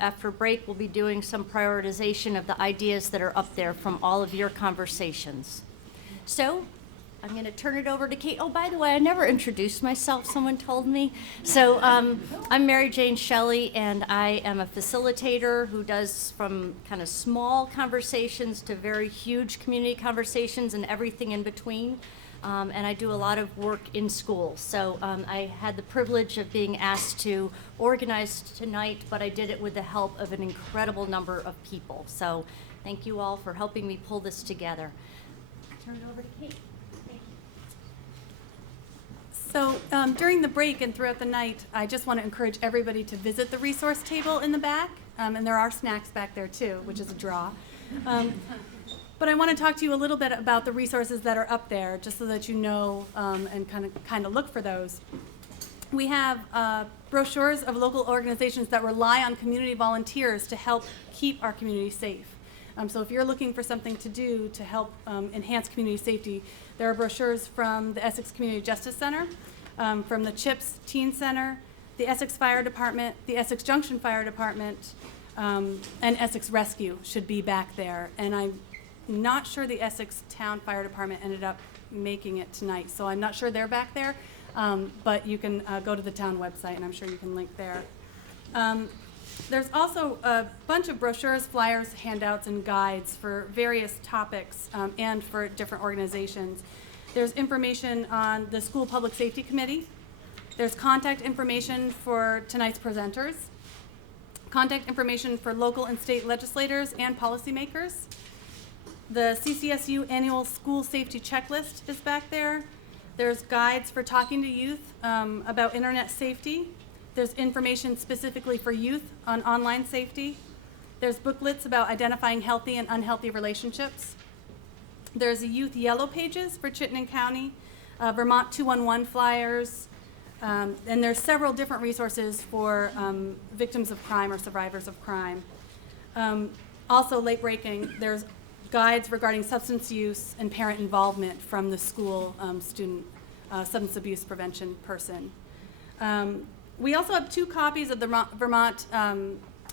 after break, we'll be doing some prioritization of the ideas that are up there from all of your conversations. So I'm going to turn it over to Kate. Oh, by the way, I never introduced myself, someone told me. So I'm Mary Jane Shelley, and I am a facilitator who does from kind of small conversations to very huge community conversations and everything in between. And I do a lot of work in schools. So I had the privilege of being asked to organize tonight, but I did it with the help of an incredible number of people. So thank you all for helping me pull this together. Turn it over to Kate. Thank you. So during the break and throughout the night, I just want to encourage everybody to visit the resource table in the back. And there are snacks back there too, which is a draw. But I want to talk to you a little bit about the resources that are up there, just so that you know and kind of look for those. We have brochures of local organizations that rely on community volunteers to help keep our community safe. So if you're looking for something to do to help enhance community safety, there are brochures from the Essex Community Justice Center, from the CHIPS Teen Center, the Essex Fire Department, the Essex Junction Fire Department, and Essex Rescue should be back there. And I'm not sure the Essex Town Fire Department ended up making it tonight, so I'm not sure they're back there, but you can go to the town website, and I'm sure you can link there. There's also a bunch of brochures, flyers, handouts, and guides for various topics and for different organizations. There's information on the School Public Safety Committee. There's contact information for tonight's presenters, contact information for local and state legislators and policymakers. The CCSU Annual School Safety Checklist is back there. There's guides for talking to youth about internet safety. There's information specifically for youth on online safety. There's booklets about identifying healthy and unhealthy relationships. There's a youth yellow pages for Chittenden County, Vermont 211 flyers, and there's several different resources for victims of crime or survivors of crime. Also, late breaking, there's guides regarding substance use and parent involvement from the school student substance abuse prevention person. We also have 2 copies of the Vermont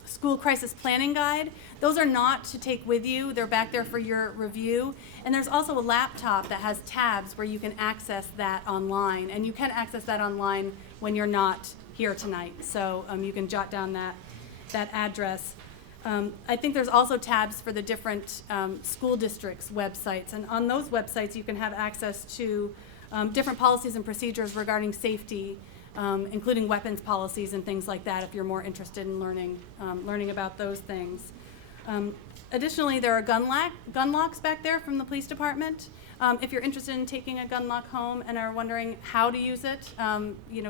School Crisis Planning Guide. Those are not to take with you. They're back there for your review. And there's also a laptop that has tabs where you can access that online. And you can access that online when you're not here tonight. So you can jot down that address. I think there's also tabs for the different school districts' websites. And on those websites, you can have access to different policies and procedures regarding safety, including weapons policies and things like that if you're more interested in learning about those things. Additionally, there are gun locks back there from the police department. If you're interested in taking a gun lock home and are wondering how to use it,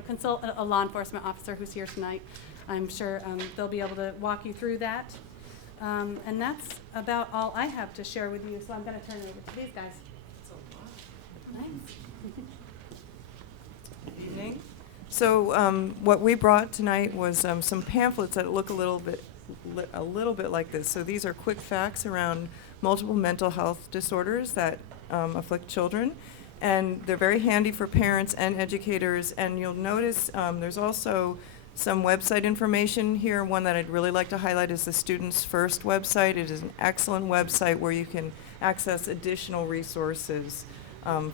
consult a law enforcement officer who's here tonight. I'm sure they'll be able to walk you through that. And that's about all I have to share with you, so I'm going to turn it over to these guys. Good evening. So what we brought tonight was some pamphlets that look a little bit like this. So these are quick facts around multiple mental health disorders that afflict children, and they're very handy for parents and educators. And you'll notice there's also some website information here. One that I'd really like to highlight is the Students First website. It is an excellent website where you can access additional resources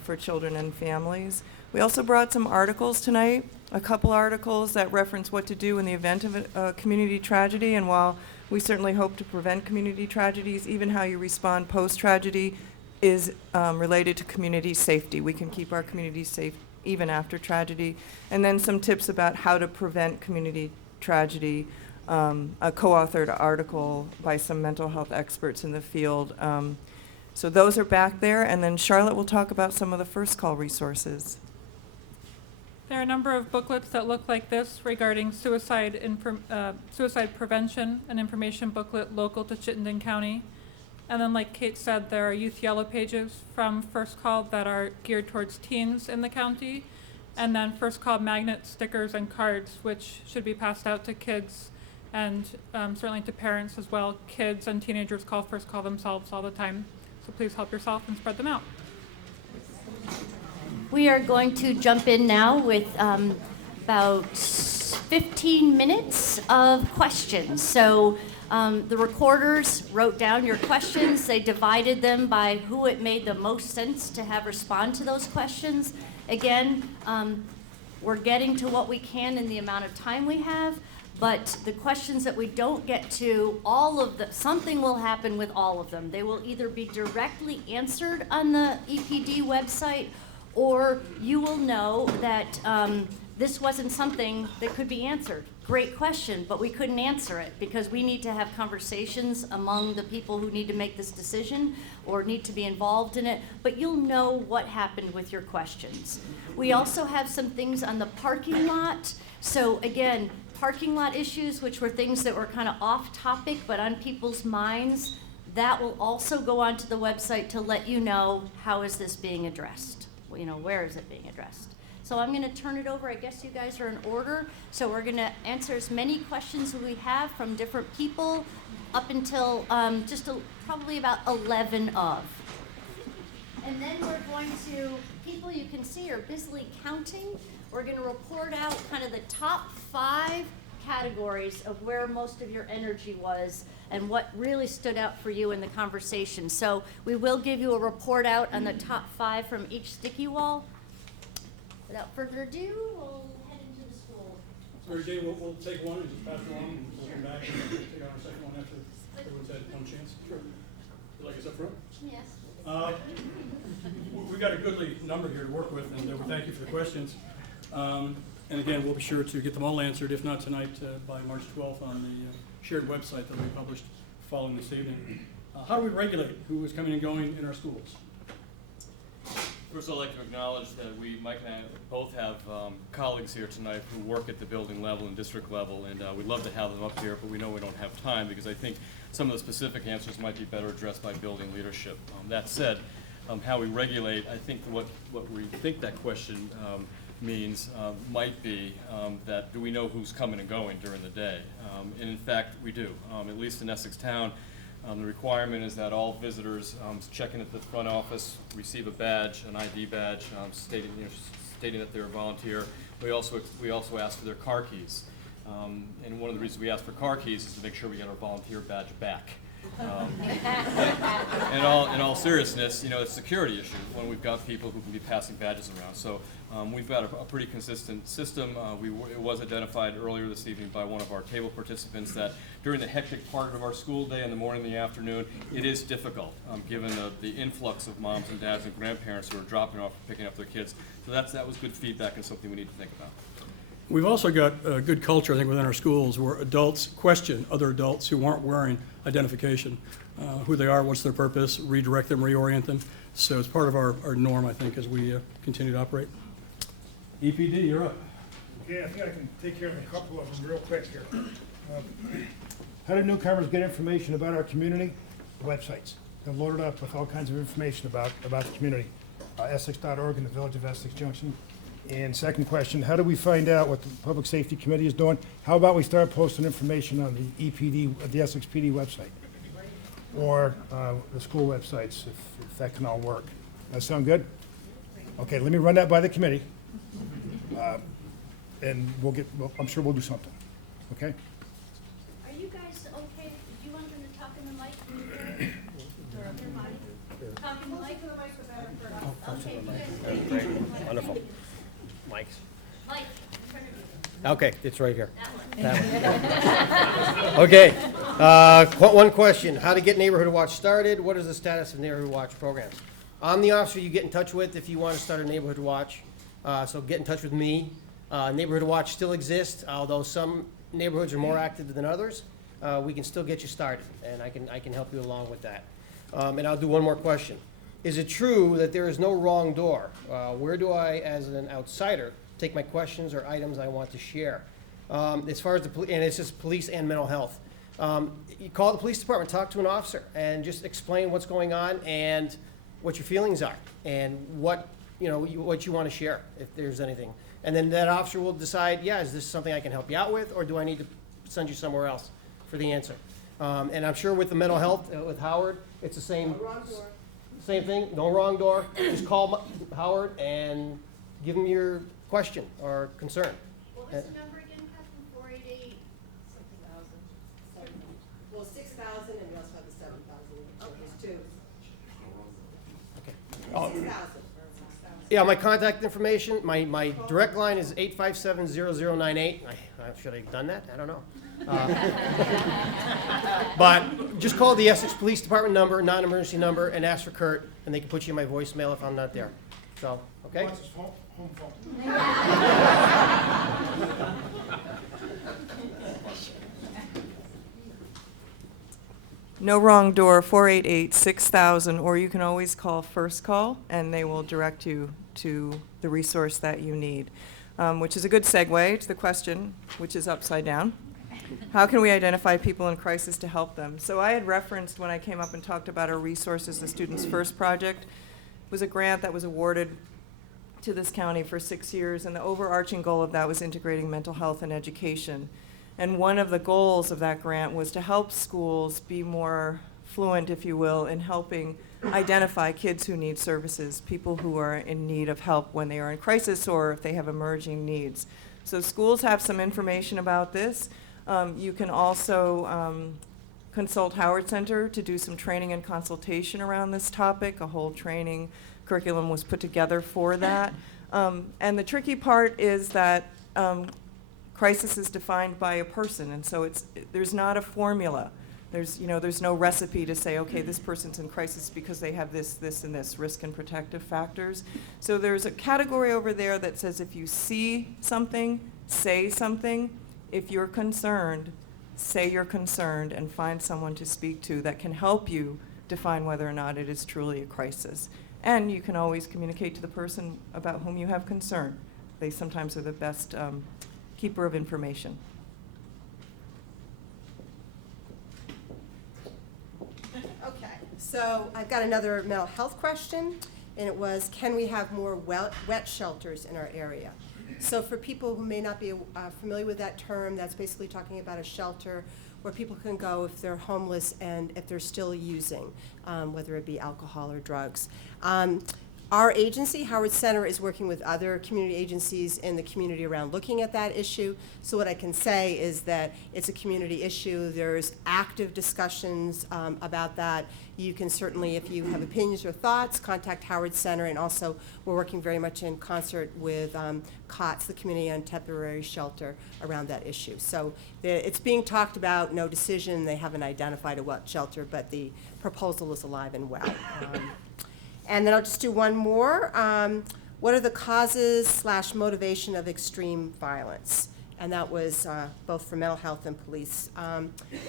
for children and families. We also brought some articles tonight, a couple articles that reference what to do in the event of a community tragedy. And while we certainly hope to prevent community tragedies, even how you respond post-tragedy is related to community safety. We can keep our communities safe even after tragedy. And then some tips about how to prevent community tragedy, a co-authored article by some mental health experts in the field. So those are back there, and then Charlotte will talk about some of the first call resources. There are a number of booklets that look like this regarding suicide prevention, an information booklet local to Chittenden County. And then, like Kate said, there are youth yellow pages from First Call that are geared towards teens in the county. And then First Call magnets, stickers, and cards, which should be passed out to kids and certainly to parents as well. Kids and teenagers call First Call themselves all the time. So please help yourself and spread them out. We are going to jump in now with about 15 minutes of questions. So the recorders wrote down your questions. They divided them by who it made the most sense to have respond to those questions. Again, we're getting to what we can in the amount of time we have, but the questions that we don't get to, something will happen with all of them. They will either be directly answered on the EPD website, or you will know that this wasn't something that could be answered. Great question, but we couldn't answer it because we need to have conversations among the people who need to make this decision or need to be involved in it, but you'll know what happened with your questions. We also have some things on the parking lot. So again, parking lot issues, which were things that were kind of off topic but on people's minds, that will also go onto the website to let you know how is this being addressed. Where is it being addressed? So I'm going to turn it over. I guess you guys are in order. So we're going to answer as many questions as we have from different people up until probably about 11 of. And then we're going to, people you can see are busily counting. We're going to report out kind of the top 5 categories of where most of your energy was and what really stood out for you in the conversation. So we will give you a report out on the top 5 from each sticky wall. Without further ado, we'll head into the school. Sorry, Jane, we'll take one and just pass it on, and we'll come back and take our second one after everyone's had one chance. Sure. You like us up front? Yes. We've got a goodly number here to work with, and we thank you for the questions. And again, we'll be sure to get them all answered, if not tonight, by March 12th on the shared website that will be published following this evening. How do we regulate who is coming and going in our schools? First, I'd like to acknowledge that Mike and I both have colleagues here tonight who work at the building level and district level, and we'd love to have them up here, but we know we don't have time because I think some of the specific answers might be better addressed by building leadership. That said, how we regulate, I think what we think that question means might be that do we know who's coming and going during the day? And in fact, we do. At least in Essex Town, the requirement is that all visitors check in at the front office, receive a badge, an ID badge, stating that they're a volunteer. We also ask for their car keys. And one of the reasons we ask for car keys is to make sure we get our volunteer badge back. In all seriousness, it's a security issue when we've got people who can be passing badges around. So we've got a pretty consistent system. It was identified earlier this evening by one of our table participants that during the hectic part of our school day in the morning and the afternoon, it is difficult given the influx of moms and dads and grandparents who are dropping off and picking up their kids. So that was good feedback and something we need to think about. We've also got a good culture, I think, within our schools where adults question other adults who aren't wearing identification, who they are, what's their purpose, redirect them, reorient them. So it's part of our norm, I think, as we continue to operate. EPD, you're up. Okay, I think I can take care of a couple of them real quick here. How do newcomers get information about our community? Websites. They're loaded up with all kinds of information about the community. Essex.org in the Village of Essex Junction. And second question, how do we find out what the Public Safety Committee is doing? How about we start posting information on the EPD, the Essex PD website? Or the school websites, if that can all work. That sound good? Okay, let me run that by the committee. And I'm sure we'll do something. Okay? Are you guys okay? Do you want them to talk in the mic? Or everybody? Talk in the mic? Okay, you guys. Great, wonderful. Mike's. Mike, in front of you. Okay, it's right here. That one. Okay, one question, how to get Neighborhood Watch started, what is the status of Neighborhood Watch programs? I'm the officer you get in touch with if you want to start a Neighborhood Watch, so get in touch with me. Neighborhood Watch still exists, although some neighborhoods are more active than others. We can still get you started, and I can help you along with that. And I'll do one more question. Is it true that there is no wrong door? Where do I, as an outsider, take my questions or items I want to share? As far as and it's just police and mental health. You call the police department, talk to an officer, and just explain what's going on and what your feelings are, and what you want to share, if there's anything. And then that officer will decide, yeah, is this something I can help you out with, or do I need to send you somewhere else for the answer? And I'm sure with the mental health, with Howard, it's the same. Same thing, no wrong door. Just call Howard and give him your question or concern. What was the number again, Captain? 488 something thousand. Well, 6,000, and we also have the 7,000. Okay, there's two. Okay. 6,000. Yeah, my contact information, my direct line is 857-0098. Should I have done that? I don't know. But just call the Essex Police Department number, non-emergency number, and ask for Kurt, and they can put you in my voicemail if I'm not there. So, okay? What's his phone? Home phone. No wrong door, 488-6000, or you can always call First Call, and they will direct you to the resource that you need, which is a good segue to the question, which is upside down. How can we identify people in crisis to help them? So I had referenced when I came up and talked about our resources, the Students First project was a grant that was awarded to this county for 6 years, and the overarching goal of that was integrating mental health and education. And one of the goals of that grant was to help schools be more fluent, if you will, in helping identify kids who need services, people who are in need of help when they are in crisis or if they have emerging needs. So schools have some information about this. You can also consult Howard Center to do some training and consultation around this topic. A whole training curriculum was put together for that. And the tricky part is that crisis is defined by a person, and so there's not a formula. There's no recipe to say, okay, this person's in crisis because they have this, this, and this, risk and protective factors. So there's a category over there that says if you see something, say something. If you're concerned, say you're concerned and find someone to speak to that can help you define whether or not it is truly a crisis. And you can always communicate to the person about whom you have concern. They sometimes are the best keeper of information. Okay, So I've got another mental health question, and it was, can we have more wet shelters in our area? So for people who may not be familiar with that term, that's basically talking about a shelter where people can go if they're homeless and if they're still using, whether it be alcohol or drugs. Our agency, Howard Center, is working with other community agencies in the community around looking at that issue. So what I can say is that it's a community issue. There's active discussions about that. You can certainly, if you have opinions or thoughts, contact Howard Center, and also we're working very much in concert with COTS, the Community on Temporary Shelter, around that issue. So it's being talked about, no decision. They haven't identified a wet shelter, but the proposal is alive and well. And then I'll just do one more. What are the causes/motivation of extreme violence? And that was both for mental health and police.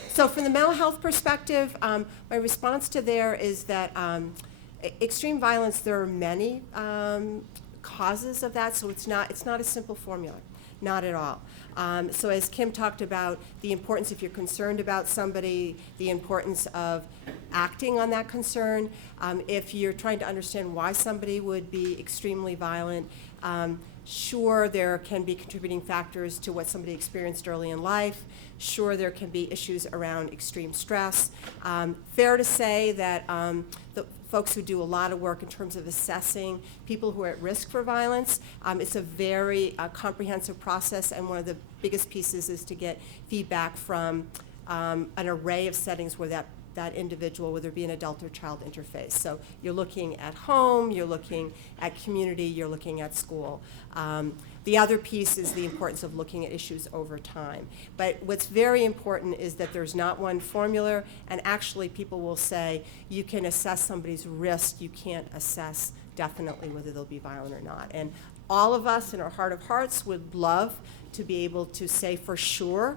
So from the mental health perspective, my response to there is that extreme violence, there are many causes of that, so it's not a simple formula, not at all. So as Kim talked about, the importance, if you're concerned about somebody, the importance of acting on that concern. If you're trying to understand why somebody would be extremely violent, sure, there can be contributing factors to what somebody experienced early in life. Sure, there can be issues around extreme stress. Fair to say that the folks who do a lot of work in terms of assessing people who are at risk for violence, it's a very comprehensive process, and one of the biggest pieces is to get feedback from an array of settings where that individual, whether it be an adult or child, interface. So you're looking at home, you're looking at community, you're looking at school. The other piece is the importance of looking at issues over time. But what's very important is that there's not one formula, and actually people will say you can assess somebody's risk, you can't assess definitely whether they'll be violent or not. And all of us in our heart of hearts would love to be able to say for sure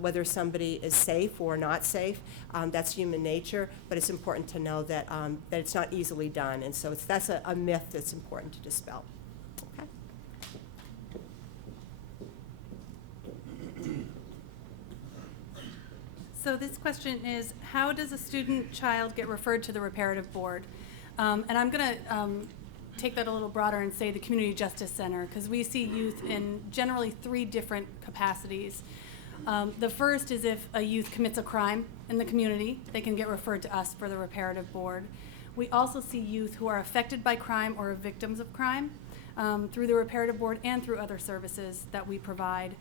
whether somebody is safe or not safe. That's human nature, but it's important to know that, that it's not easily done, and so that's a myth that's important to dispel. Okay. So this question is, how does a student child get referred to the Reparative Board? And I'm going to take that a little broader and say the Community Justice Center, because we see youth in generally 3 different capacities. The first is if a youth commits a crime in the community, they can get referred to us for the Reparative Board. We also see youth who are affected by crime or are victims of crime through the Reparative Board and through other services that we provide.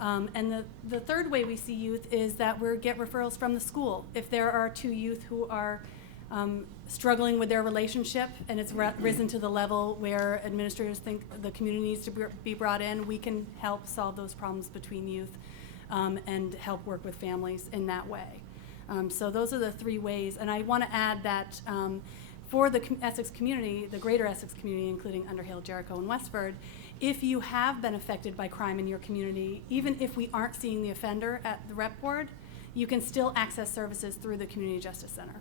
And the third way we see youth is that we get referrals from the school. If there are 2 youth who are struggling with their relationship and it's risen to the level where administrators think the community needs to be brought in, we can help solve those problems between youth and help work with families in that way. So those are the 3 ways. And I want to add that for the Essex community, the greater Essex community, including Underhill, Jericho, and Westford, if you have been affected by crime in your community, even if we aren't seeing the offender at the Rep Board, you can still access services through the Community Justice Center.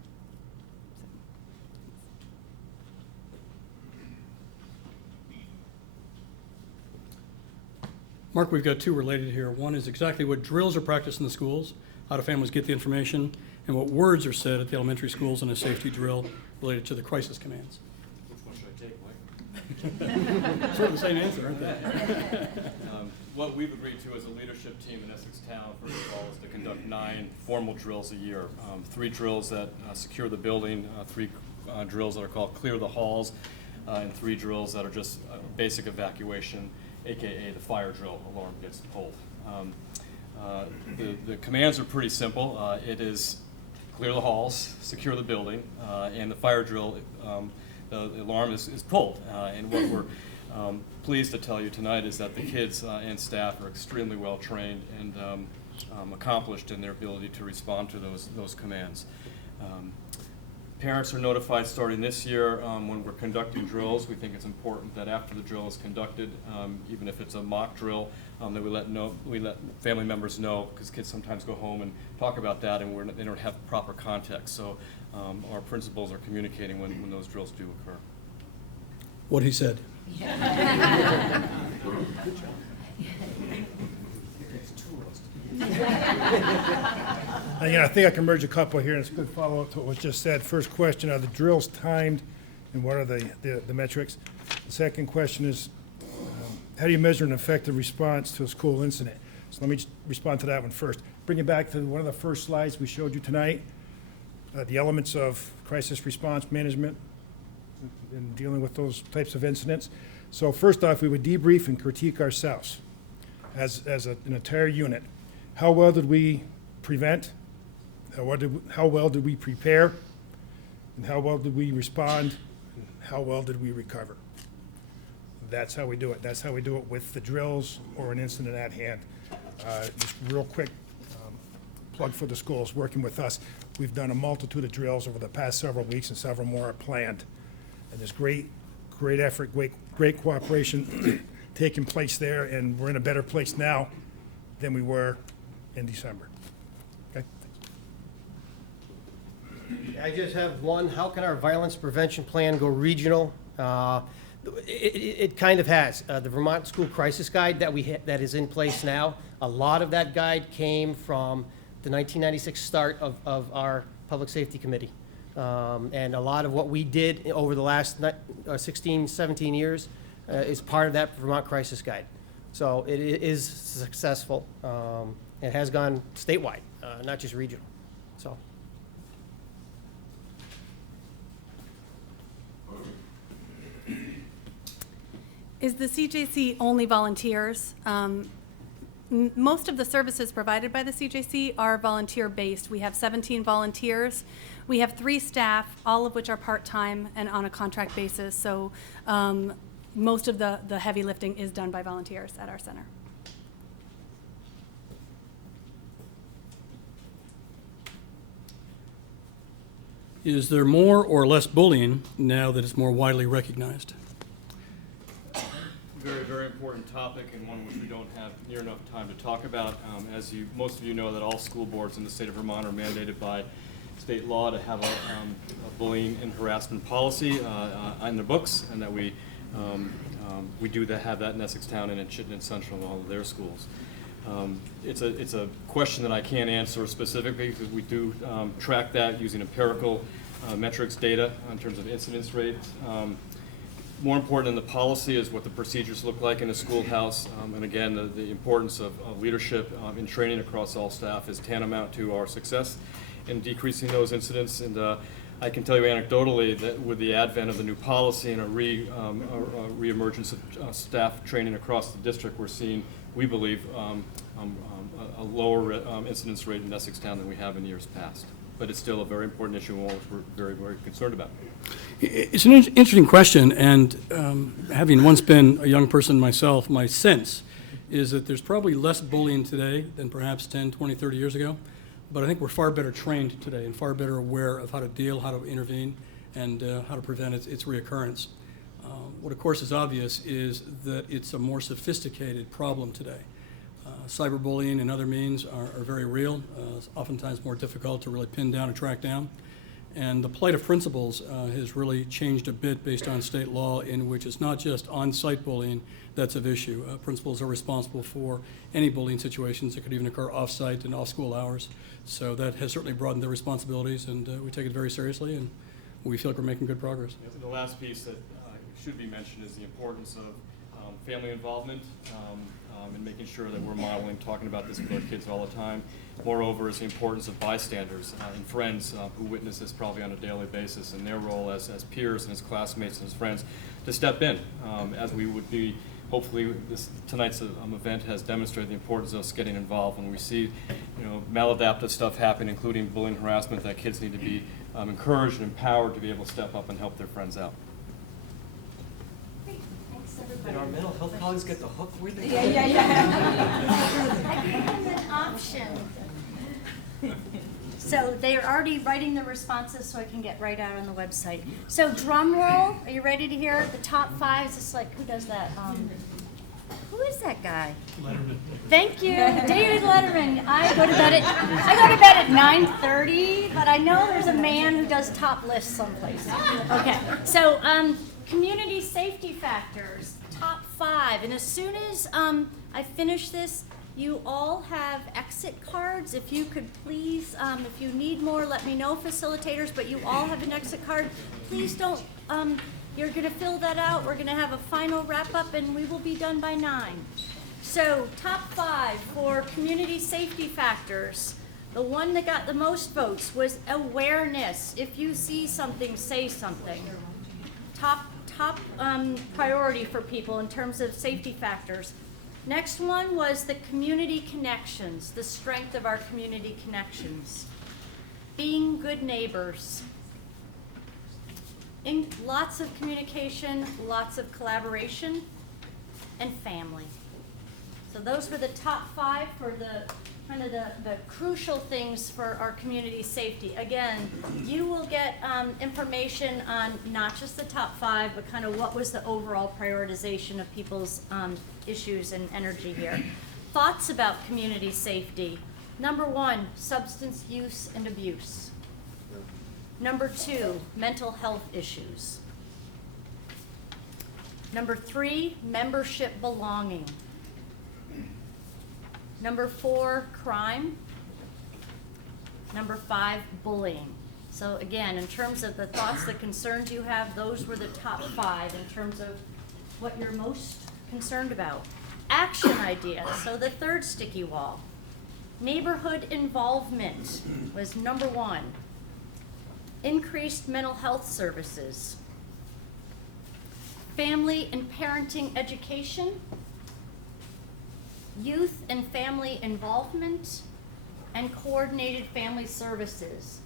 Mark, we've got 2 related here. One is exactly what drills are practiced in the schools, how do families get the information, and what words are said at the elementary schools in a safety drill related to the crisis commands. Which one should I take, Mike? Sort of the same answer, aren't they? What we've agreed to as a leadership team in Essex Town, first of all, is to conduct 9 formal drills a year. 3 drills that secure the building, 3 drills that are called clear the halls, and 3 drills that are just basic evacuation, AKA the fire drill, alarm gets pulled. The commands are pretty simple. It is clear the halls, secure the building, and the fire drill, the alarm is pulled. And what we're pleased to tell you tonight is that the kids and staff are extremely well trained and accomplished in their ability to respond to those commands. Parents are notified starting this year when we're conducting drills. We think it's important that after the drill is conducted, even if it's a mock drill, that we let family members know, because kids sometimes go home and talk about that and they don't have proper context. So our principals are communicating when those drills do occur. What he said. Good job. I think I can merge a couple here, and it's a good follow-up to what was just said. First question, are the drills timed, and what are the metrics? The second question is, how do you measure an effective response to a school incident? So let me just respond to that one first. Bring it back to one of the first slides we showed you tonight, the elements of crisis response management in dealing with those types of incidents. So first off, we would debrief and critique ourselves as an entire unit. How well did we prevent? How well did we prepare? And how well did we respond? And how well did we recover? That's how we do it. That's how we do it with the drills or an incident at hand. Just real quick plug for the schools working with us. We've done a multitude of drills over the past several weeks, and several more are planned. And there's great effort, great cooperation taking place there, and we're in a better place now than we were in December. Okay? I just have one. How can our violence prevention plan go regional? It kind of has. The Vermont School Crisis Guide that is in place now, a lot of that guide came from the 1996 start of our Public Safety Committee. And a lot of what we did over the last 16, 17 years is part of that Vermont Crisis Guide. So it is successful. It has gone statewide, not just regional. So. Is the CJC only volunteers? Most of the services provided by the CJC are volunteer-based. We have 17 volunteers. We have 3 staff, all of which are part-time and on a contract basis. So most of the heavy lifting is done by volunteers at our center. Is there more or less bullying now that it's more widely recognized? Very, very important topic, and one which we don't have near enough time to talk about. As most of you know, that all school boards in the state of Vermont are mandated by state law to have a bullying and harassment policy on their books, and that we do have that in Essex Town and in Chittenden Central and all of their schools. It's a question that I can't answer specifically, because we do track that using empirical metrics data in terms of incidence rates. More important than the policy is what the procedures look like in a schoolhouse. And again, the importance of leadership in training across all staff is tantamount to our success in decreasing those incidents. And I can tell you anecdotally that with the advent of the new policy and a re-emergence of staff training across the district, we're seeing, we believe, a lower incidence rate in Essex Town than we have in years past. But it's still a very important issue and one which we're very, very concerned about. It's an interesting question, and having once been a young person myself, my sense is that there's probably less bullying today than perhaps 10, 20, 30 years ago. But I think we're far better trained today and far better aware of how to deal, how to intervene, and how to prevent its reoccurrence. What, of course, is obvious is that it's a more sophisticated problem today. Cyberbullying and other means are very real, oftentimes more difficult to really pin down and track down. And the plight of principals has really changed a bit based on state law, in which it's not just on-site bullying that's of issue. Principals are responsible for any bullying situations that could even occur off-site and off-school hours. So that has certainly broadened their responsibilities, and we take it very seriously, and we feel like we're making good progress. Yeah, the last piece that should be mentioned is the importance of family involvement and making sure that we're modeling, talking about this with our kids all the time. Moreover, is the importance of bystanders and friends who witness this probably on a daily basis, and their role as peers and as classmates and as friends to step in, as we would be. Hopefully, tonight's event has demonstrated the importance of us getting involved when we see, maladaptive stuff happen, including bullying, harassment. That kids need to be encouraged and empowered to be able to step up and help their friends out. Did our mental health colleagues get the hook with it? Yeah. I gave them an option. So they're already writing the responses, so I can get right out on the website. So drum roll, are you ready to hear the top 5? Is this like, who does that? Who is that guy? Letterman. Thank you, David Letterman. I go to bed at 9:30, but I know there's a man who does top lists someplace. Okay, so community safety factors, top 5, and as soon as I finish this, You all have exit cards. If you could please, if you need more, let me know, facilitators, but you all have an exit card. Please don't, you're gonna fill that out. We're gonna have a final wrap up and we will be done by 9. So, top 5 for community safety factors. The one that got the most votes was awareness. If you see something, say something. Top priority for people in terms of safety factors. Next one was the community connections, the strength of our community connections. Being good neighbors. Lots of communication, lots of collaboration, and family. So those were the top 5 for the kind of the crucial things for our community safety. Again, you will get information on not just the top 5, but kind of what was the overall prioritization of people's issues and energy here. Thoughts about community safety. Number 1, substance use and abuse. Number 2, mental health issues. Number 3, membership belonging. Number 4, crime. Number 5, bullying. So again, in terms of the thoughts, the concerns you have, those were the top 5 in terms of what you're most concerned about. Action ideas, so the 3rd sticky wall. Neighborhood involvement was number 1. Increased mental health services. Family and parenting education. Youth and family involvement, and coordinated family services.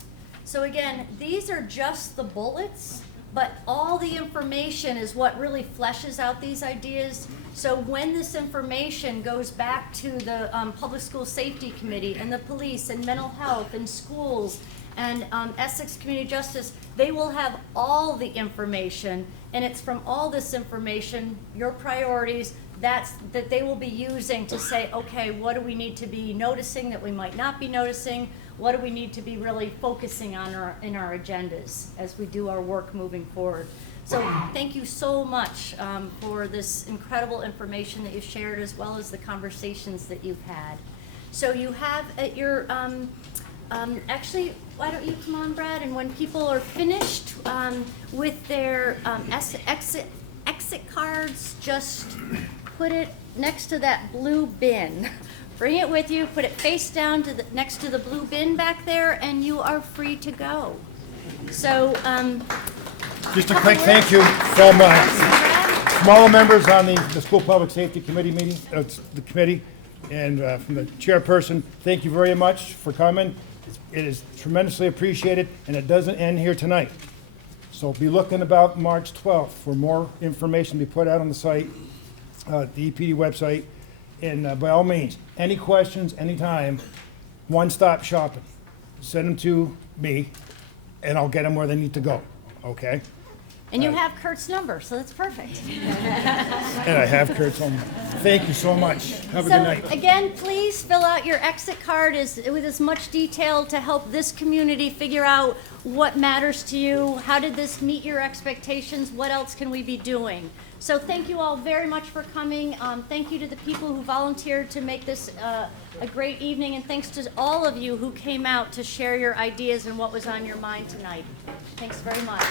So again, these are just the bullets, but all the information is what really fleshes out these ideas. So when this information goes back to the Public School Safety Committee and the police and mental health and schools and Essex Community Justice, they will have all the information, and it's from all this information, your priorities, that they will be using to say, okay, what do we need to be noticing that we might not be noticing? What do we need to be really focusing on in our agendas as we do our work moving forward? So thank you so much for this incredible information that you've shared, as well as the conversations that you've had. So you have at your, actually, why don't you come on, Brad? And when people are finished with their exit cards, just put it next to that blue bin. Bring it with you, put it face down to next to the blue bin back there, and you are free to go. So, Just a quick thank you from all the members on the School Public Safety Committee meeting, the committee, and from the chairperson, thank you very much for coming. It is tremendously appreciated, and it doesn't end here tonight. So be looking about March 12th for more information to be put out on the site, the EPD website, and by all means, any questions, anytime, one-stop shopping. Send them to me, and I'll get them where they need to go, okay? and you have Kurt's number, so that's perfect. And I have Kurt's home. Thank you so much. Have a good night. So again, please fill out your exit card with as much detail to help this community figure out what matters to you. How did this meet your expectations? What else can we be doing? So thank you all very much for coming. Thank you to the people who volunteered to make this a great evening, and thanks to all of you who came out to share your ideas and what was on your mind tonight. Thanks very much.